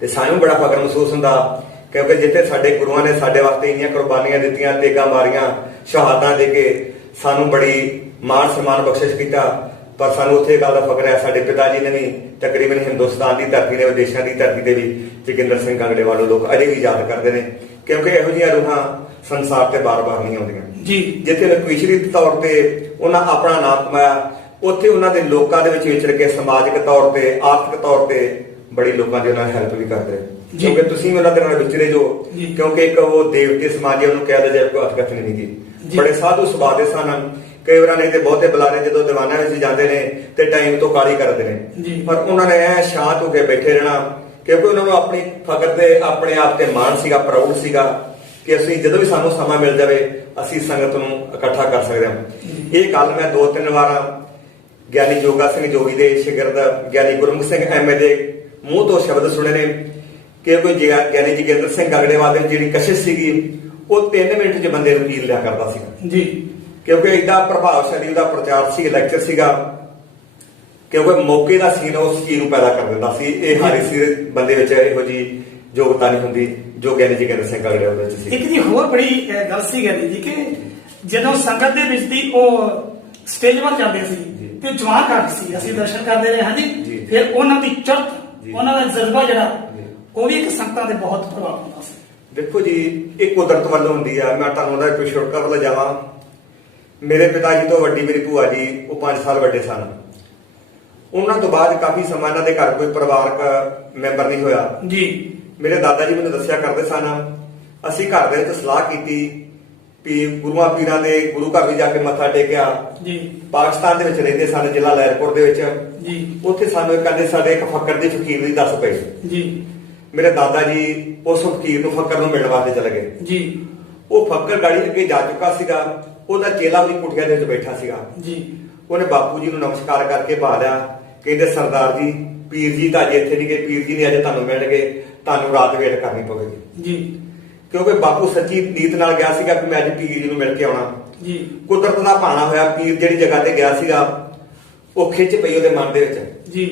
ਤੇ ਸਾਨੂੰ ਬੜਾ ਫਖਰ ਮਹਿਸੂਸ ਹੁੰਦਾ ਕਿਉਂਕਿ ਜਿੱਥੇ ਸਾਡੇ ਗੁਰੂਆਂ ਨੇ ਸਾਡੇ ਵਾਸਤੇ ਇੰਨੀਆਂ ਕੁਰਬਾਨੀਆਂ ਦਿੱਤੀਆਂ, ਤੇਗਾਂ ਮਾਰੀਆਂ, ਸ਼ਹਾਦਤਾਂ ਦੇ ਕੇ ਸਾਨੂੰ ਬੜੀ ਮਾਣ ਸਨਮਾਨ ਬਖਸ਼ਿਸ਼ ਕੀਤਾ, ਪਰ ਸਾਨੂੰ ਉੱਥੇ ਗੱਲ ਦਾ ਫਖਰ ਹੈ ਸਾਡੇ ਪਿਤਾ ਜੀ ਨੇ ਵੀ ਤਕਰੀਬਨ ਹਿੰਦੁਸਤਾਨ ਦੀ ਧਰਤੀ ਤੇ ਵਿਦੇਸ਼ਾਂ ਦੀ ਧਰਤੀ ਤੇ ਵੀ ਜੋਗਿੰਦਰ ਸਿੰਘ ਗਗੜੇਵਾਲ ਨੂੰ ਲੋਕ ਅਜੇ ਵੀ ਯਾਦ ਕਰਦੇ ਨੇ, ਕਿਉਂਕਿ ਇਹੋ ਜਿਹੀਆਂ ਰੂਹਾਂ ਸੰਸਾਰ ਤੇ ਬਾਰ-ਬਾਰ ਨਹੀਂ ਆਉਂਦੀਆਂ ਜੀ। ਜਿੱਥੇ ਕਵੀਸ਼ਰੀ ਤੌਰ ਤੇ ਉਹਨਾਂ ਆਪਣਾ ਨਾਮ ਕਮਾਇਆ, ਉੱਥੇ ਉਹਨਾਂ ਦੇ ਲੋਕਾਂ ਦੇ ਵਿੱਚ ਵਿਚਰ ਕੇ ਸਮਾਜਿਕ ਤੌਰ ਤੇ, ਆਰਥਿਕ ਤੌਰ ਤੇ ਬੜੀ ਲੋਕਾਂ ਦੀ ਉਹਨਾਂ ਹੈਲਪ ਵੀ ਕਰਦੇ, ਕਿਉਂਕਿ ਤੁਸੀਂ ਉਹਨਾਂ ਦੇ ਨਾਲ ਵਿਚਰੇ ਜੋ, ਕਿਉਂਕਿ ਇੱਕ ਉਹ ਦੇਵਤੇ ਸਮਾਜੀ ਉਹਨੂੰ ਕਹਿ ਦਿਆ ਜਾਏ ਕੋਈ ਹਥਕਥ ਨਹੀਂ ਗੀ, ਬੜੇ ਸਾਧੂ ਸੁਭਾਅ ਦੇ ਸਨ। ਕਈ ਵਾਰ ਨਹੀਂ ਤੇ ਬਹੁਤੇ ਬੁਲਾਰੇ ਜਦੋਂ ਦੀਵਾਨਾਂ ਵਿੱਚ ਜਾਂਦੇ ਨੇ ਤੇ ਟਾਈਮ ਤੋਂ ਕਾਲੀ ਕਰਦੇ ਨੇ, ਪਰ ਉਹਨਾਂ ਨੇ ਐ ਸ਼ਾਂਤ ਹੋ ਕੇ ਬੈਠੇ ਰਹਿਣਾ, ਕਿਉਂਕਿ ਉਹਨਾਂ ਨੂੰ ਆਪਣੀ ਫਖਰ ਤੇ ਆਪਣੇ ਆਪ ਤੇ ਮਾਣ ਸੀਗਾ, ਪ੍ਰਾਊਡ ਸੀਗਾ ਕਿ ਅਸੀਂ ਜਦੋਂ ਵੀ ਸਾਨੂੰ ਸਮਾਂ ਮਿਲ ਜਾਵੇ ਅਸੀਂ ਸੰਗਤ ਨੂੰ ਇਕੱਠਾ ਕਰ ਸਕਦੇ ਹਾਂ। ਇਹ ਗੱਲ ਮੈਂ 2-3 ਵਾਰ ਗਿਆਨੀ ਜੋਗਾ ਸਿੰਘ ਜੋਗੀ ਦੇ ਸ਼ਾਗਿਰਦ ਗਿਆਨੀ ਗੁਰਮੁਖ ਸਿੰਘ MA ਦੇ ਮੂੰਹ ਤੋਂ ਸ਼ਬਦ ਸੁਣੇ ਨੇ ਕਿ ਕੋਈ ਗਿਆਨੀ ਜੋਗਿੰਦਰ ਸਿੰਘ ਗਗੜੇਵਾਲ ਦੀ ਜਿਹੜੀ ਕਸ਼ਿਸ਼ ਸੀਗੀ ਉਹ 3 ਮਿੰਟ 'ਚ ਬੰਦੇ ਨੂੰ ਕੀਲ ਲਿਆ ਕਰਦਾ ਸੀਗਾ ਜੀ, ਕਿਉਂਕਿ ਏਡਾ ਪ੍ਰਭਾਵਸ਼ਾਲੀ ਉਹਦਾ ਪ੍ਰਚਾਰ ਸੀ, ਲੈਕਚਰ ਸੀਗਾ, ਕਿਉਂਕਿ ਮੌਕੇ ਦਾ ਸੀਨ ਉਸ ਚੀਜ਼ ਨੂੰ ਪੈਦਾ ਕਰ ਦਿੰਦਾ ਸੀ। ਇਹ ਹਾਰੀ ਸੀ ਬੰਦੇ ਵਿੱਚ ਇਹੋ ਜਿਹੀ ਯੋਗਤਾ ਨਹੀਂ ਹੁੰਦੀ ਜੋ ਗਿਆਨੀ ਜੋਗਿੰਦਰ ਸਿੰਘ ਗਗੜੇਵਾਲ ਵਿੱਚ ਸੀ। ਇੱਕ ਜੀ ਹੋਰ ਬੜੀ ਗੱਲ ਸੀ ਗਿਆਨੀ ਜੀ ਕਿ ਜਦੋਂ ਸੰਗਤ ਦੇ ਵਿੱਚ ਦੀ ਉਹ ਸਟੇਜ 'ਤੇ ਜਾਂਦੇ ਸੀ ਤੇ ਜਵਾਨ ਘੱਟ ਸੀ, ਅਸੀਂ ਦਰਸ਼ਨ ਕਰਦੇ ਰਹੇ ਹਾਂ ਜੀ, ਫਿਰ ਉਹਨਾਂ ਦੀ ਚੜ੍ਹਤ, ਉਹਨਾਂ ਦਾ ਜਜ਼ਬਾ ਜਿਹੜਾ ਉਹ ਵੀ ਇੱਕ ਸੰਗਤਾਂ ਦੇ ਬਹੁਤ ਪ੍ਰਭਾਵ ਹੁੰਦਾ ਸੀ। ਦੇਖੋ ਜੀ, ਇਹ ਕੁਦਰਤ ਵੱਲੋਂ ਹੁੰਦੀ ਆ। ਮੈਂ ਤੁਹਾਨੂੰ ਉਹਦਾ ਪਿਛੋਕੜ ਵੱਲ ਜਾਵਾਂ। ਮੇਰੇ ਪਿਤਾ ਜੀ ਤੋਂ ਵੱਡੀ ਮੇਰੀ ਭੂਆ ਜੀ, ਉਹ 5 ਸਾਲ ਵੱਡੇ ਸਨ। ਉਹਨਾਂ ਤੋਂ ਬਾਅਦ ਕਾਫੀ ਸਮਾਂ ਇਹਨਾਂ ਦੇ ਘਰ ਕੋਈ ਪਰਿਵਾਰਕ ਮੈਂਬਰ ਨਹੀਂ ਹੋਇਆ ਜੀ। ਮੇਰੇ ਦਾਦਾ ਜੀ ਮੈਨੂੰ ਦੱਸਿਆ ਕਰਦੇ ਸਨ, ਅਸੀਂ ਘਰ ਦੇ ਵਿੱਚ ਸਲਾਹ ਕੀਤੀ ਵੀ ਗੁਰੂਆਂ ਪੀਰਾਂ ਦੇ ਗੁਰੂ ਘਰ ਵੀ ਜਾ ਕੇ ਮੱਥਾ ਟੇਕਿਆ ਜੀ। ਪਾਕਿਸਤਾਨ ਦੇ ਵਿੱਚ ਰਹਿੰਦੇ ਸਨ, ਜ਼ਿਲ੍ਹਾ ਲਹਿਰਪੁਰ ਦੇ ਵਿੱਚ ਜੀ। ਉੱਥੇ ਸਾਨੂੰ ਕਹਿੰਦੇ ਸਾਡੇ ਇੱਕ ਫਕਰ ਦੇ ਫਕੀਰ ਦੀ ਦੱਸ ਪਈ ਜੀ। ਮੇਰੇ ਦਾਦਾ ਜੀ ਉਸ ਫਕੀਰ ਨੂੰ, ਫਕਰ ਨੂੰ ਮਿਲਣ ਵਾਸਤੇ ਚਲੇ ਗਏ ਜੀ। ਉਹ ਫਕਰ ਗਾੜੀ ਅੱਗੇ ਜਾ ਚੁੱਕਾ ਸੀਗਾ, ਉਹਦਾ ਚੇਲਾ ਉਹਦੀ ਕੁਟੀਆ ਦੇ ਵਿੱਚ ਬੈਠਾ ਸੀਗਾ ਜੀ। ਉਹਨੇ ਬਾਪੂ ਜੀ ਨੂੰ ਨਮਸਕਾਰ ਕਰਕੇ ਪਾ ਲਿਆ, ਕਹਿੰਦੇ ਸਰਦਾਰ ਜੀ, ਪੀਰ ਜੀ ਤਾਂ ਅੱਜ ਇੱਥੇ ਨਹੀਂ ਗਏ, ਪੀਰ ਜੀ ਨੇ ਅੱਜ ਤੁਹਾਨੂੰ ਮਿਲਣਗੇ, ਤੁਹਾਨੂੰ ਰਾਤ ਵੇਟ ਕਰਨੀ ਪਵੇਗੀ ਜੀ। ਕਿਉਂਕਿ ਬਾਪੂ ਸੱਚੀ ਨੀਤ ਨਾਲ ਗਿਆ ਸੀਗਾ ਕਿ ਮੈਂ ਅੱਜ ਪੀਰ ਜੀ ਨੂੰ ਮਿਲ ਕੇ ਆਉਣਾ ਜੀ। ਕੁਦਰਤ ਦਾ ਭਾਣਾ ਹੋਇਆ, ਪੀਰ ਜਿਹੜੀ ਜਗ੍ਹਾ ਤੇ ਗਿਆ ਸੀਗਾ ਉਹ ਖਿੱਚ ਪਈ ਉਹਦੇ ਮਨ ਦੇ ਵਿੱਚ ਜੀ।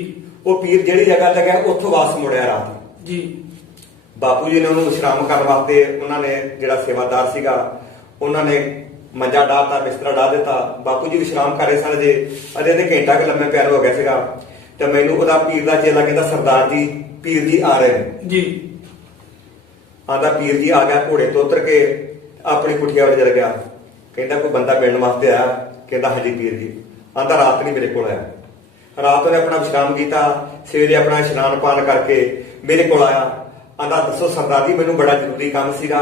ਉਹ ਪੀਰ ਜਿਹੜੀ ਜਗ੍ਹਾ ਤੇ ਗਿਆ ਉੱਥੋਂ ਵਾਪਸ ਮੁੜਿਆ ਰਾਤ ਜੀ। ਬਾਪੂ ਜੀ ਨੇ ਉਹਨੂੰ ਵਿਸ਼ਰਾਮ ਕਰਨ ਵਾਸਤੇ, ਉਹਨਾਂ ਨੇ ਜਿਹੜਾ ਸੇਵਾਦਾਰ ਸੀਗਾ ਉਹਨਾਂ ਨੇ ਮੰਜਾ ਡਾਹਤਾ, ਬਿਸਤਰਾ ਡਾਹ ਦਿੱਤਾ। ਬਾਪੂ ਜੀ ਵਿਸ਼ਰਾਮ ਕਰ ਰਹੇ ਸਨ ਜੇ, ਅਜੇ ਤੇ ਘੰਟਾ ਕੁ ਲੰਮੇ ਪਿਆਰ ਹੋ ਗਿਆ ਸੀਗਾ ਤੇ ਮੈਨੂੰ ਉਹਦਾ ਪੀਰ ਦਾ ਚੇਲਾ ਕਹਿੰਦਾ ਸਰਦਾਰ ਜੀ, ਪੀਰ ਜੀ ਆ ਰਹੇ ਨੇ ਜੀ। ਆਂਦਾ ਪੀਰ ਜੀ ਆ ਗਿਆ, ਘੋੜੇ ਤੋਂ ਉਤਰ ਕੇ ਆਪਣੀ ਕੁਟੀਆ ਵਿੱਚ ਚਲ ਗਿਆ। ਕਹਿੰਦਾ ਕੋਈ ਬੰਦਾ ਮਿਲਣ ਵਾਸਤੇ ਆਇਆ? ਕਹਿੰਦਾ ਹਾਂਜੀ ਪੀਰ ਜੀ। ਆਂਦਾ ਰਾਤ ਨਹੀਂ ਮੇਰੇ ਕੋਲ ਆਇਆ। ਰਾਤ ਉਹਨੇ ਆਪਣਾ ਵਿਸ਼ਰਾਮ ਕੀਤਾ, ਸਵੇਰੇ ਆਪਣਾ ਇਸ਼ਨਾਨ ਪਾਨ ਕਰਕੇ ਮੇਰੇ ਕੋਲ ਆਇਆ। ਆਂਦਾ ਦੱਸੋ ਸਰਦਾਰ ਜੀ ਮੈਨੂੰ ਬੜਾ ਜ਼ਰੂਰੀ ਕੰਮ ਸੀਗਾ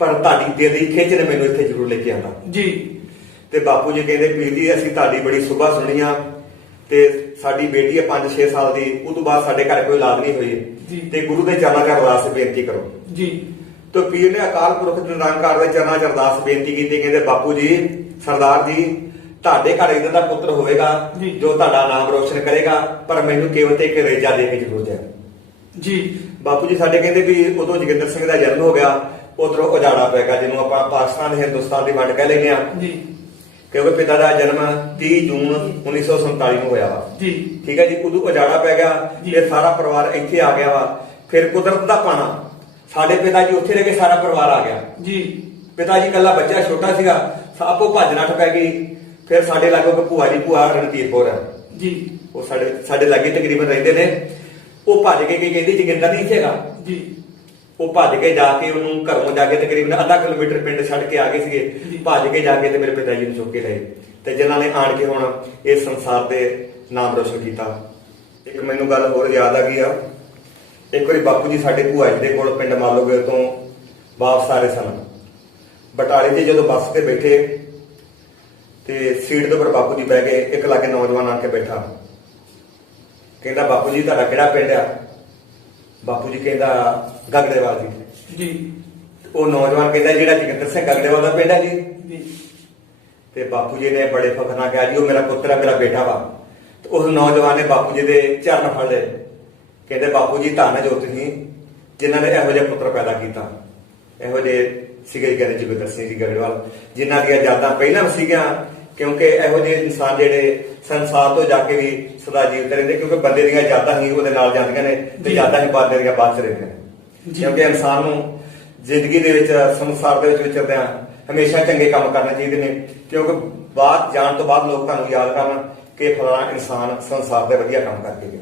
ਪਰ ਤੁਹਾਡੀ ਦਿਲ ਦੀ ਖਿੱਚ ਨੇ ਮੈਨੂੰ ਇੱਥੇ ਜ਼ਰੂਰ ਲੈ ਕੇ ਆਂਦਾ ਜੀ। ਤੇ ਬਾਪੂ ਜੀ ਕਹਿੰਦੇ ਪੀਰ ਜੀ ਅਸੀਂ ਤੁਹਾਡੀ ਬੜੀ ਸੁਭਾ ਸੁਣੀ ਆ ਤੇ ਸਾਡੀ ਬੇਟੀ ਹੈ 5-6 ਸਾਲ ਦੀ, ਉਹ ਤੋਂ ਬਾਅਦ ਸਾਡੇ ਘਰ ਕੋਈ ਔਲਾਦ ਨਹੀਂ ਜੀ। ਹੋਈ ਤੇ ਗੁਰੂ ਦੇ ਚਰਨਾਂ 'ਚ ਅਰਦਾਸ ਬੇਨਤੀ ਕਰੋ ਜੀ। ਤੇ ਪੀਰ ਨੇ ਅਕਾਲ ਪੁਰਖ ਨਿਰੰਕਾਰ ਦੇ ਚਰਨਾਂ 'ਚ ਅਰਦਾਸ ਬੇਨਤੀ ਕੀਤੀ। ਕਹਿੰਦੇ ਬਾਪੂ ਜੀ ਸਰਦਾਰ ਜੀ ਤੁਹਾਡੇ ਘਰ ਇਦਾਂ ਦਾ ਪੁੱਤਰ ਹੋਵੇਗਾ ਜੀ। ਜੋ ਤੁਹਾਡਾ ਨਾਮ ਰੋਸ਼ਨ ਕਰੇਗਾ, ਪਰ ਮੈਨੂੰ ਕੇਵਲ ਤੇ ਇੱਕ ਰੇਜਾ ਦੇ ਕੇ ਜ਼ਰੂਰ ਦਿਓ ਜੀ। ਬਾਪੂ ਜੀ ਸਾਡੇ ਕਹਿੰਦੇ ਵੀ ਉਦੋਂ ਜੋਗਿੰਦਰ ਸਿੰਘ ਦਾ ਜਨਮ ਹੋ ਗਿਆ, ਉਧਰੋਂ ਉਜਾੜਾ ਪੈ ਗਿਆ ਜਿਹਨੂੰ ਆਪਾਂ ਪਾਕਿਸਤਾਨ ਹਿੰਦੁਸਤਾਨ ਦੀ ਵੰਡ ਕਹਿ ਲੈਂਦੇ ਆ ਜੀ। ਕਿਉਂਕਿ ਪਿਤਾ ਦਾ ਜਨਮ 30 ਜੂਨ 1947 ਨੂੰ ਹੋਇਆ ਵਾ ਜੀ। ਠੀਕ ਹੈ ਜੀ। ਉਦੋਂ ਉਜਾੜਾ ਪੈ ਗਿਆ ਜੀ। ਫਿਰ ਸਾਰਾ ਪਰਿਵਾਰ ਇੱਥੇ ਆ ਗਿਆ ਵਾ। ਫਿਰ ਕੁਦਰਤ ਦਾ ਪਾਣਾ ਸਾਡੇ ਪਿਤਾ ਜੀ ਉੱਥੇ ਰਹਿ ਕੇ ਸਾਰਾ ਪਰਿਵਾਰ ਆ ਗਿਆ ਜੀ। ਪਿਤਾ ਜੀ ਇਕੱਲਾ ਬੱਚਾ ਛੋਟਾ ਸੀਗਾ, ਆਪੋ ਭੱਜ ਨੱਠ ਪੈ ਗਈ। ਫਿਰ ਸਾਡੇ ਲਾਗੋਂ ਇੱਕ ਭੂਆ ਜੀ ਭੂਆ ਰਣਧੀਰ ਕੌਰ ਹੈ ਜੀ। ਉਹ ਸਾਡੇ ਲਾਗੇ ਤਕਰੀਬਨ ਰਹਿੰਦੇ ਨੇ। ਉਹ ਭੱਜ ਕੇ ਕੀ ਕਹਿੰਦੀ ਜੋਗਿੰਦਰ ਨਹੀਂ ਸੀਗਾ ਜੀ। ਉਹ ਭੱਜ ਕੇ ਜਾ ਕੇ ਉਹਨੂੰ ਘਰੋਂ ਜਾ ਕੇ ਤਕਰੀਬਨ ਅੱਧਾ ਕਿਲੋਮੀਟਰ ਪਿੰਡ ਛੱਡ ਕੇ ਆ ਗਏ ਸੀਗੇ। ਭੱਜ ਕੇ ਜਾ ਕੇ ਤੇ ਮੇਰੇ ਪਿਤਾ ਜੀ ਨੂੰ ਚੁੱਕ ਕੇ ਲਏ ਤੇ ਜਿਨ੍ਹਾਂ ਨੇ ਆਣ ਕੇ ਹੁਣ ਇਸ ਸੰਸਾਰ ਦੇ ਨਾਮ ਰੋਸ਼ਨ ਕੀਤਾ। ਇੱਕ ਮੈਨੂੰ ਗੱਲ ਹੋਰ ਯਾਦ ਆ ਗਈ ਆ। ਇੱਕ ਵਾਰੀ ਬਾਪੂ ਜੀ ਸਾਡੇ ਭੂਆ ਜੀ ਦੇ ਕੋਲ ਪਿੰਡ ਮਾਲੋਗੇ ਤੋਂ ਵਾਪਸ ਆ ਰਹੇ ਸਨ। ਬਟਾਲੇ 'ਚ ਜਦੋਂ ਬੱਸ ਤੇ ਬੈਠੇ ਤੇ ਸੀਟ ਦੇ ਉੱਪਰ ਬਾਪੂ ਜੀ ਬਹਿ ਗਏ। ਇੱਕ ਲਾਗੇ ਨੌਜਵਾਨ ਆ ਕੇ ਬੈਠਾ, ਕਹਿੰਦਾ ਬਾਪੂ ਜੀ ਤੁਹਾਡਾ ਕਿਹੜਾ ਪਿੰਡ ਆ? ਬਾਪੂ ਜੀ ਕਹਿੰਦਾ ਗਗੜੇਵਾਲ ਜੀ। ਜੀ। ਉਹ ਨੌਜਵਾਨ ਕਹਿੰਦਾ ਜਿਹੜਾ ਜੋਗਿੰਦਰ ਸਿੰਘ ਗਗੜੇਵਾਲ ਦਾ ਪਿੰਡ ਹੈ ਜੀ। ਜੀ। ਤੇ ਬਾਪੂ ਜੀ ਨੇ ਬੜੇ ਫਖਰ ਨਾਲ ਕਿਹਾ ਜੀ ਉਹ ਮੇਰਾ ਪੁੱਤਰ ਹੈ, ਮੇਰਾ ਬੇਟਾ ਵਾ। ਤੇ ਉਸ ਨੌਜਵਾਨ ਨੇ ਬਾਪੂ ਜੀ ਦੇ ਚਰਨ ਫੜ ਲਏ। ਕਹਿੰਦੇ ਬਾਪੂ ਜੀ ਧੰਨ ਜੋ ਤੁਸੀਂ ਜਿਨ੍ਹਾਂ ਨੇ ਇਹੋ ਜਿਹਾ ਪੁੱਤਰ ਪੈਦਾ ਕੀਤਾ। ਇਹੋ ਜਿਹੇ ਸੀਗੇ ਕਹਿੰਦੇ ਜੋਗਿੰਦਰ ਸਿੰਘ ਜੀ ਗਗੜੇਵਾਲ ਜਿਨ੍ਹਾਂ ਦੀਆਂ ਯਾਦਾਂ ਪਹਿਲਾਂ ਵੀ ਸੀਗੀਆਂ, ਕਿਉਂਕਿ ਇਹੋ ਜਿਹੇ ਇਨਸਾਨ ਜਿਹੜੇ ਸੰਸਾਰ ਤੋਂ ਜਾ ਕੇ ਵੀ ਸਦਾ ਜੀਵਤ ਰਹਿੰਦੇ, ਕਿਉਂਕਿ ਬੰਦੇ ਦੀਆਂ ਯਾਦਾਂ ਹੀ ਉਹਦੇ ਨਾਲ ਜਾਂਦੀਆਂ ਨੇ ਤੇ ਯਾਦਾਂ ਹੀ ਬੰਦੇ ਦੀਆਂ ਬਾਅਦ ਚ ਰਹਿੰਦੀਆਂ ਨੇ। ਕਿਉਂਕਿ ਇਨਸਾਨ ਨੂੰ ਜ਼ਿੰਦਗੀ ਦੇ ਵਿੱਚ ਸੰਸਾਰ ਦੇ ਵਿੱਚ ਵਿਚਰਦਿਆਂ ਹਮੇਸ਼ਾ ਚੰਗੇ ਕੰਮ ਕਰਨੇ ਚਾਹੀਦੇ ਨੇ, ਕਿਉਂਕਿ ਬਾਅਦ ਜਾਣ ਤੋਂ ਬਾਅਦ ਲੋਕ ਤੁਹਾਨੂੰ ਯਾਦ ਕਰਨ ਕਿ ਫਲਾਣਾ ਇਨਸਾਨ ਸੰਸਾਰ ਦੇ ਵਧੀਆ ਕੰਮ ਕਰਕੇ ਗਿਆ।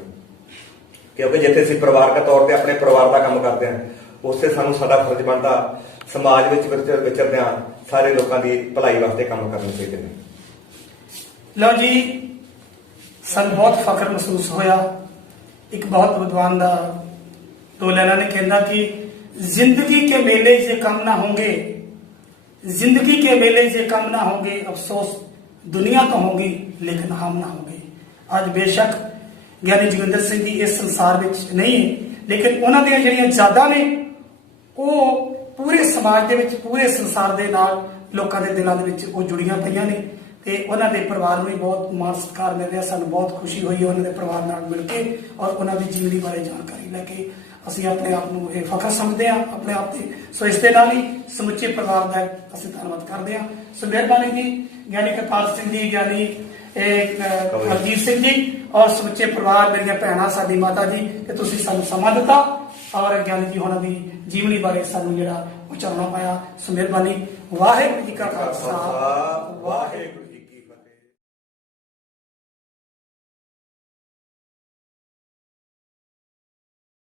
ਕਿਉਂਕਿ ਜਿੱਥੇ ਅਸੀਂ ਪਰਿਵਾਰਕ ਤੌਰ ਤੇ ਆਪਣੇ ਪਰਿਵਾਰ ਦਾ ਕੰਮ ਕਰਦੇ ਹਾਂ, ਉਸੇ ਸਾਨੂੰ ਸਾਡਾ ਫਰਜ਼ ਬਣਦਾ ਸਮਾਜ ਵਿੱਚ ਵਿਚਰਦਿਆਂ ਸਾਰੇ ਲੋਕਾਂ ਦੀ ਭਲਾਈ ਵਾਸਤੇ ਕੰਮ ਕਰਨੇ ਚਾਹੀਦੇ ਨੇ। ਲਓ ਜੀ, ਸਾਨੂੰ ਬਹੁਤ ਫਖਰ ਮਹਿਸੂਸ ਹੋਇਆ। ਇੱਕ ਬਹੁਤ ਵਿਦਵਾਨ ਦਾ ਦੋ ਲਾਈਨਾਂ ਨੇ ਕਹਿੰਦਾ कि जिंदगी के मेले से कम ना होंगे, जिंदगी के मेले से कम ना होंगे, अफसोस दुनिया तो होगी लेकिन हम ना होंगे। आज बेशक ਗਿਆਨੀ ਜੋਗਿੰਦਰ ਸਿੰਘ ਜੀ ਇਸ ਸੰਸਾਰ ਵਿੱਚ ਨਹੀਂ, ਲੇਕਿਨ ਉਹਨਾਂ ਦੀਆਂ ਜਿਹੜੀਆਂ ਯਾਦਾਂ ਨੇ ਉਹ ਪੂਰੇ ਸਮਾਜ ਦੇ ਵਿੱਚ ਪੂਰੇ ਸੰਸਾਰ ਦੇ ਨਾਲ ਲੋਕਾਂ ਦੇ ਦਿਲਾਂ ਦੇ ਵਿੱਚ ਉਹ ਜੁੜੀਆਂ ਪਈਆਂ ਨੇ ਤੇ ਉਹਨਾਂ ਦੇ ਪਰਿਵਾਰ ਨੂੰ ਵੀ ਬਹੁਤ ਮਾਣ ਸਤਿਕਾਰ ਮਿਲ ਰਿਹਾ। ਸਾਨੂੰ ਬਹੁਤ ਖੁਸ਼ੀ ਹੋਈ ਉਹਨਾਂ ਦੇ ਪਰਿਵਾਰ ਨਾਲ ਮਿਲ ਕੇ ਔਰ ਉਹਨਾਂ ਦੀ ਜੀਵਨੀ ਬਾਰੇ ਜਾਣਕਾਰੀ ਲੈ ਕੇ। ਅਸੀਂ ਆਪਣੇ ਆਪ ਨੂੰ ਇਹ ਫਖਰ ਸਮਝਦੇ ਹਾਂ ਆਪਣੇ ਆਪ ਤੇ। ਸੋ ਇਸ ਦੇ ਨਾਲ ਹੀ ਸਮੁੱਚੇ ਪਰਿਵਾਰ ਦਾ ਅਸੀਂ ਧੰਨਵਾਦ ਕਰਦੇ ਹਾਂ। ਸੋ ਮਿਹਰਬਾਨੀ ਜੀ ਗਿਆਨੀ ਕਿਰਪਾਲ ਸਿੰਘ ਜੀ, ਗਿਆਨੀ ਹਰਜੀਤ ਸਿੰਘ ਜੀ ਔਰ ਸਮੁੱਚੇ ਪਰਿਵਾਰ, ਮੇਰੀਆਂ ਭੈਣਾਂ, ਸਾਡੀ ਮਾਤਾ ਜੀ, ਕਿ ਤੁਸੀਂ ਸਾਨੂੰ ਸਮਾਂ ਦਿੱਤਾ ਔਰ ਗਿਆਨੀ ਜੀ ਹੋਣਾ ਦੀ ਜੀਵਨੀ ਬਾਰੇ ਸਾਨੂੰ ਜਿਹੜਾ ਉਚਾਰਨਾ ਪਾਇਆ। ਸੋ ਮਿਹਰਬਾਨੀ। ਵਾਹਿਗੁਰੂ ਜੀ ਕਾ ਖਾਲਸਾ, ਵਾਹਿਗੁਰੂ।